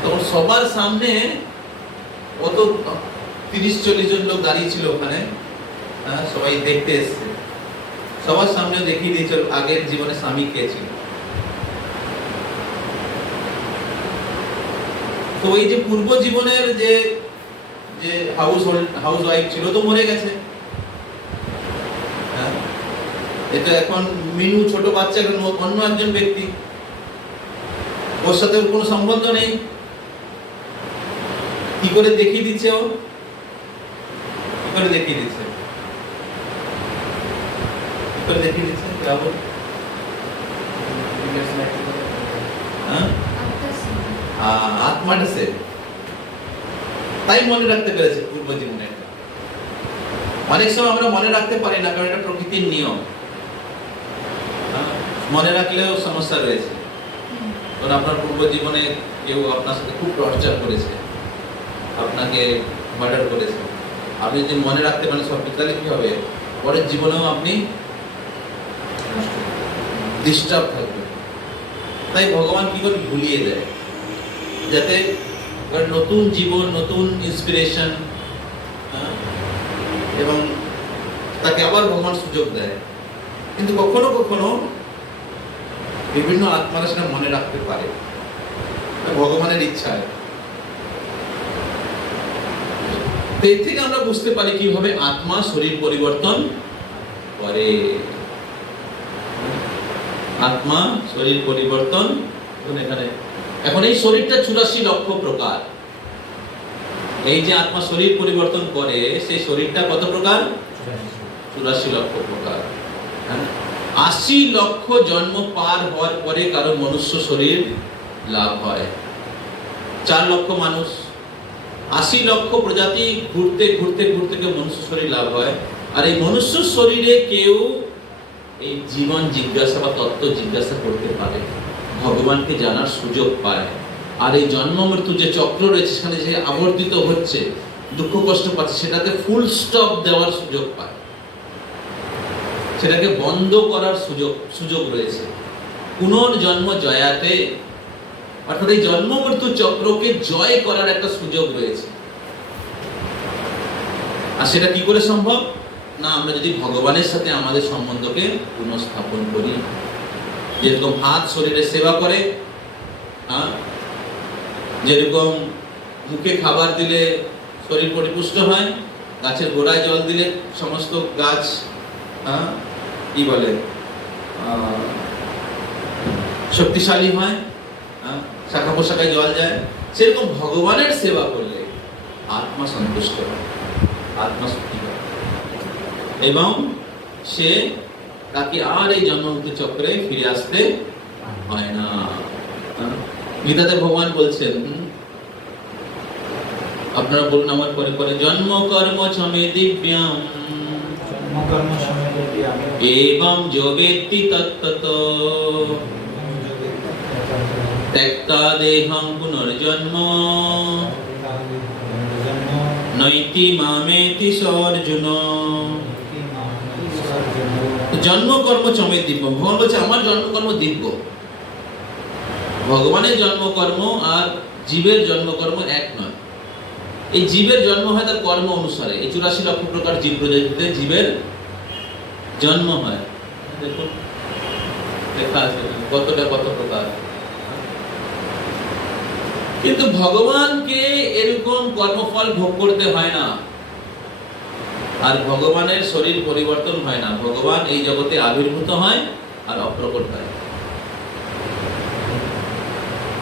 তখন সবার সামনে অত 30-40 জন লোক দাঁড়িয়ে ছিল ওখানে, সবাই দেখতে এসছে। সবার সামনে দেখিয়ে দিয়েছে আগের জীবনে স্বামী কে ছিল। তো ওই যে পূর্ব জীবনের যে হাউস ওয়াইফ ছিল, তো মরে গেছে। এটা এখন মিনু ছোট বাচ্চা, এখন অন্য একজন ব্যক্তি, ওর সাথে ওর কোনো সম্বন্ধ নেই। কি করে দেখিয়ে দিচ্ছে ও? কি করে দেখিয়ে দিচ্ছে? আত্মাটা সে তাই মনে রাখতে পেরেছে পূর্ব জীবনে। অনেক সময় আমরা মনে রাখতে পারি না, কারণ এটা প্রকৃতির নিয়ম। মনে রাখলেও সমস্যা রয়েছে। কারণ আপনার পূর্ব জীবনে কেউ আপনার সাথে খুব টর্চার করেছে, আপনাকে মার্ডার করেছে। আপনি যদি মনে রাখতে পারেন সব, তাহলে কি হবে? পরের জীবনেও আপনি ডিস্টার্ব থাকবে। তাই ভগবান কি করে ভুলিয়ে দেয়, যাতে নতুন জীবন, নতুন ইন্সপিরেশন, এবং তাকে আবার ভগবান সুযোগ দেয়। কিন্তু কখনো কখনো বিভিন্ন আত্মারা সেটা মনে রাখতে পারে, ভগবানের ইচ্ছায়। এর থেকে আমরা বুঝতে পারি কিভাবে আত্মা শরীর পরিবর্তন করে। আত্মা শরীর পরিবর্তন এখানে। এখন এই শরীরটা 84 লক্ষ প্রকার। এই যে আত্মা শরীর পরিবর্তন করে, সেই শরীরটা কত প্রকার? 84 লক্ষ প্রকার। 80 লক্ষ জন্ম পার হওয়ার পরে কারো মনুষ্য শরীর লাভ হয়। 4 লক্ষ মানুষ, 80 লক্ষ প্রজাতি ঘুরতে ঘুরতে ঘুরতে কেউ মনুষ্য শরীর লাভ হয়। আর এই মনুষ্য শরীরে কেউ এই জীবন জিজ্ঞাসা বা তত্ত্ব জিজ্ঞাসা করতে পারে, ভগবানকে জানার সুযোগ পায়। আর এই জন্ম মৃত্যু যে চক্র রয়েছে, সেখানে যে আবর্তিত হচ্ছে, দুঃখ কষ্ট পাচ্ছে, সেটাতে ফুল স্টপ দেওয়ার সুযোগ পায়, সেটাকে বন্ধ করার সুযোগ রয়েছে। পুনর্জন্ম জয়াতে, অর্থাৎ এই জন্ম মৃত্যু চক্রকে জয় করার একটা সুযোগ রয়েছে। আর সেটা কি করে সম্ভব? না, আমরা যদি ভগবানের সাথে আমাদের সম্বন্ধকে পুনঃস্থাপন করি। যেরকম হাত শরীরের সেবা করে, হ্যাঁ, যেরকম মুখে খাবার দিলে শরীর পরিপুষ্ট হয়, গাছের গোড়ায় জল দিলে সমস্ত গাছ কি বলে শক্তিশালী হয়, শাখা পোশাকায় জল যায়, সেরকম ভগবানের সেবা করলে আত্মা সন্তুষ্ট হয়, আত্মা সুখী হয়, এবং সে তাকে আর এই জন্মমৃত্যু চক্রে ফিরে আসতে হয় না। গীতাতে ভগবান বলছেন, আপনারা বলুন আমার পরে পরে, জন্ম কর্ম চমে দিব্যাম কর্ম সময় एवं जो वेत्ति तत्ततो त्यक्ता देहं पुनर्जन्म नैति मामेति स अर्जुन। জন্ম কর্ম চমে দিব্য, ভগবান বলছে আমার জন্মকর্ম দিব্য। ভগবানের জন্মকর্ম আর জীবের জন্মকর্ম এক নয়। এই জীবের জন্ম হয় তার কর্ম অনুসারে। এই 84 লক্ষ প্রকার জীব প্রজাতিতে জীবের জন্ম হয়, দেখুন লেখা আছে কতটা কত প্রকার। কিন্তু ভগবানকে এরকম কর্মফল ভোগ করতে হয় না, আর ভগবানের শরীর পরিবর্তন হয় না। ভগবান এই জগতে আবির্ভূত হয় আর অপ্রকট হয়।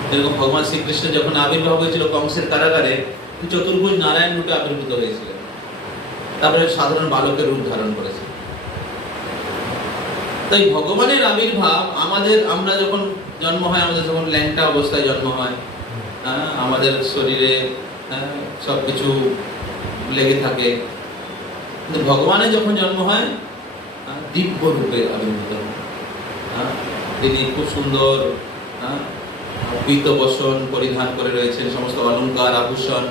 যেরকম ভগবান শ্রীকৃষ্ণ যখন আবির্ভাব হয়েছিল কংসের কারাগারে, চতুর্ভুজ নারায়ণ রূপে আবির্ভূত হয়েছিলেন, তারপরে সাধারণ বালকের রূপ ধারণ করেছে। তাই ভগবানের আবির্ভাব আমরা যখন জন্ম হয়, আমাদের যখন ল্যাংটা অবস্থায় জন্ম হয়, আমাদের শরীরে সবকিছু লেগে থাকে, কিন্তু ভগবানের যখন জন্ম হয় দিব্য রূপে আবির্ভূত হয়। তিনি খুব সুন্দর পীত বসন পরিধান করে রয়েছেন, সমস্ত অলংকার আভূষণ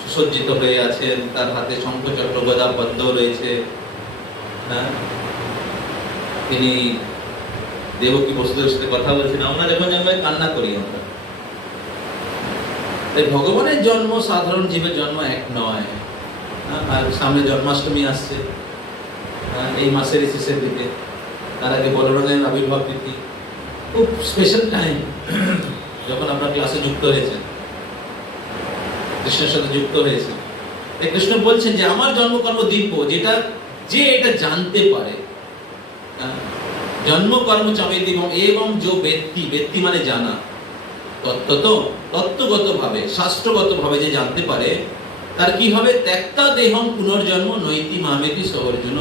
সুসজ্জিত হয়ে আছেন, তার হাতে শঙ্খ চক্র গদা পদ্ম রয়েছে। তিনি দেবকী বসুদেবের সাথে কথা বলছেন, আমরা যখন জন্মাই কান্না করি আমরা। তাই ভগবানের জন্ম সাধারণ জীবের জন্ম এক নয়। আর সামনে জন্মাষ্টমী আসছে, এই মাসের শেষের দিকে, তার আগে বলরামের আবির্ভাব তিথি, খুব স্পেশাল টাইম যখন আপনার ক্লাসে যুক্ত হয়েছেন, কৃষ্ণের সাথে যুক্ত হয়েছে। কৃষ্ণ বলছেন যে আমার জন্মকর্ম দিব্য, যে এটা জানতে পারে। জন্ম কর্ম চমে দিব্য এবং যে ব্যক্তি মানে জানা, তত্ত্বগত ভাবে শাস্ত্রগত ভাবে যে জানতে পারে, তার কি হবে? ত্যক্তা দেহং পুনর্জন্ম নৈতি মামেতি স অর্জুন।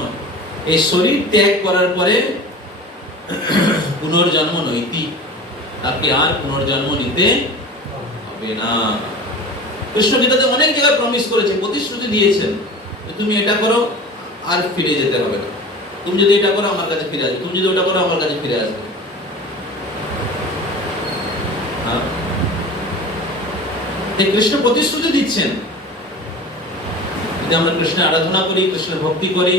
এই শরীর ত্যাগ করার পরে পুনর্জন্ম নৈতি, তাকে আর পুনর্জন্ম নিতে হবে না। কৃষ্ণ গীতাতে অনেক জায়গায় প্রমিস করেছে, প্রতিশ্রুতি দিয়েছেন, তুমি এটা করো আর ফিরে যেতে হবে না, তুমি যদি এটা করো আমার কাছে ফিরে আসবে, তুমি যদি ওটা করো আমার কাছে ফিরে আসবে। কৃষ্ণ প্রতিশ্রুতি দিচ্ছেন। যদি আমরা কৃষ্ণের আরাধনা করি, কৃষ্ণের ভক্তি করি,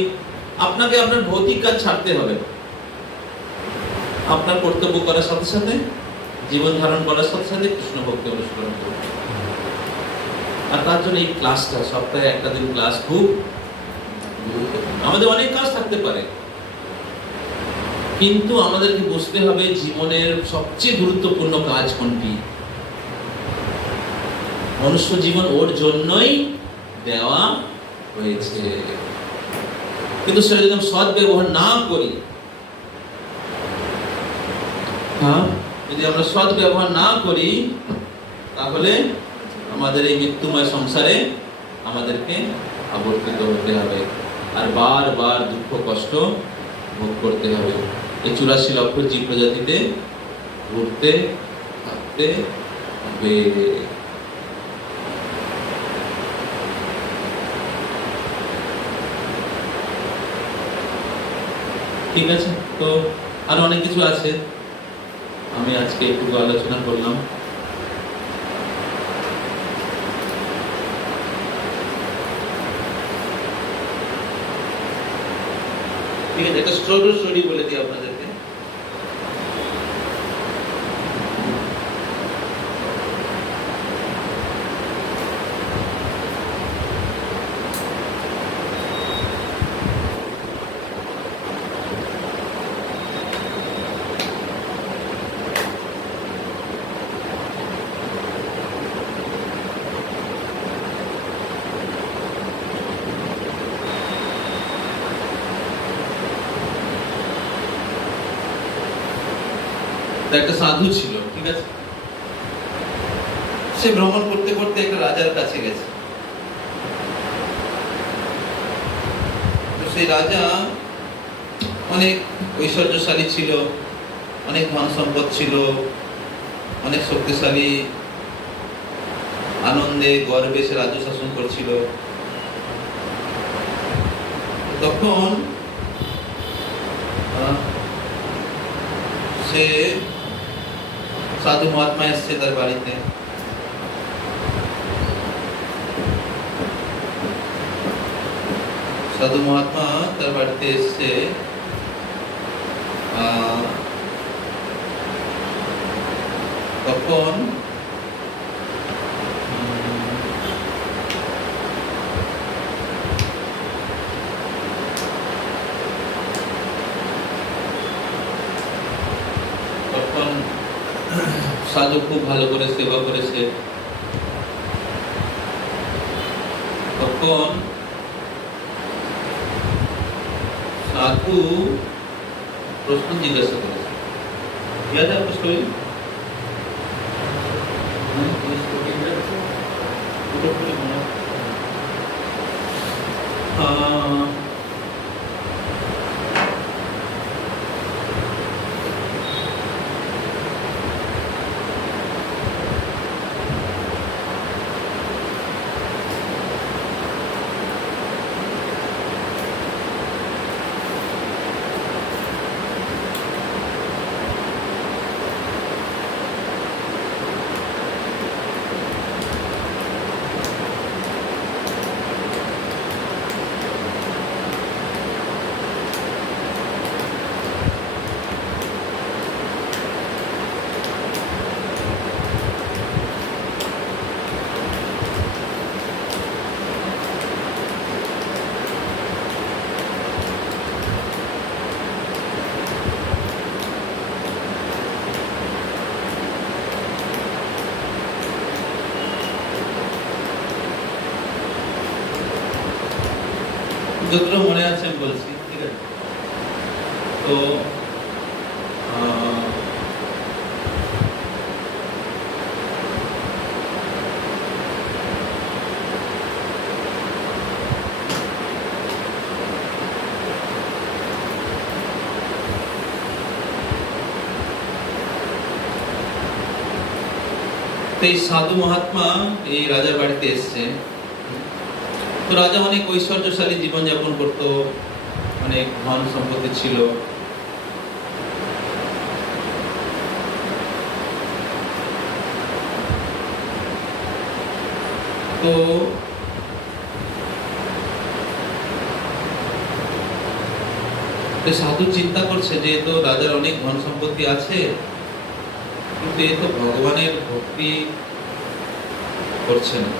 আপনাকে আপনার ভৌতিক কাজ ছাড়তে হবে, আপনার কর্তব্য করার সাথে সাথে, জীবন ধারণ করার সাথে সাথে কৃষ্ণ ভক্তি অনুসরণ করুন। আর তার জন্য এই ক্লাসটা, সপ্তাহে একটা দিন ক্লাস খুব গুরুত্বপূর্ণ। আমাদের অনেক কাজ থাকতে পারে, কিন্তু আমাদেরকে বুঝতে হবে জীবনের সবচেয়ে গুরুত্বপূর্ণ কাজ কোনটি। মনুষ্য জীবন ওর জন্যই দেওয়া হয়েছে, কিন্তু সেটা যদি আমরা সৎ ব্যবহার না করি, যদি আমরা সৎ ব্যবহার না করি, তাহলে আমাদের এই মৃত্যুময় সংসারে আমাদেরকে আবর্তিত হতে হবে, আর বারবার দুঃখ কষ্ট ভোগ করতে হবে। এই 84 লক্ষ জীব প্রজাতিতে ঘুরতে থাকতে হবে। ঠিক আছে, তো আর অনেক কিছু আছে, আমি আজকে একটু আলোচনা করলাম। ঠিক আছে, একটা স্টোরি বলে দিই আপনাদেরকে। তা একটা সাধু ছিল, ঠিক আছে, সে ভ্রমণ করতে করতে একটা রাজার কাছে গেছে। তো সেই রাজা অনেক ঐশ্বর্যশালী ছিল, অনেক ধন সম্পদ ছিল, অনেক শক্তিশালী, আনন্দে গর্বে সে রাজ্য শাসন করছিল। তখন সে সাধু মহাত্মা এসছে তার বাড়িতে। সাধু মহাত্মা তার বাড়িতে এসছে, তখন তখন সাধু খুব ভালো করে সেবা করেছে। তখন साधु प्रश्न जिज्ञासा करेছে, याद है आपको स्टोरी? যতটা মনে আছে আমি বলছি, ঠিক আছে? তো এই সাধু মহাত্মা এই রাজার বাড়িতে এসছে। তো রাজা অনেক ঐশ্বর্যশালী জীবনযাপন করত, অনেক ধন সম্পত্তি ছিল। তো সাধু চিন্তা করছে যে তো রাজার অনেক ধন সম্পত্তি আছে, কিন্তু এ তো ভগবানের ভক্তি করছে না।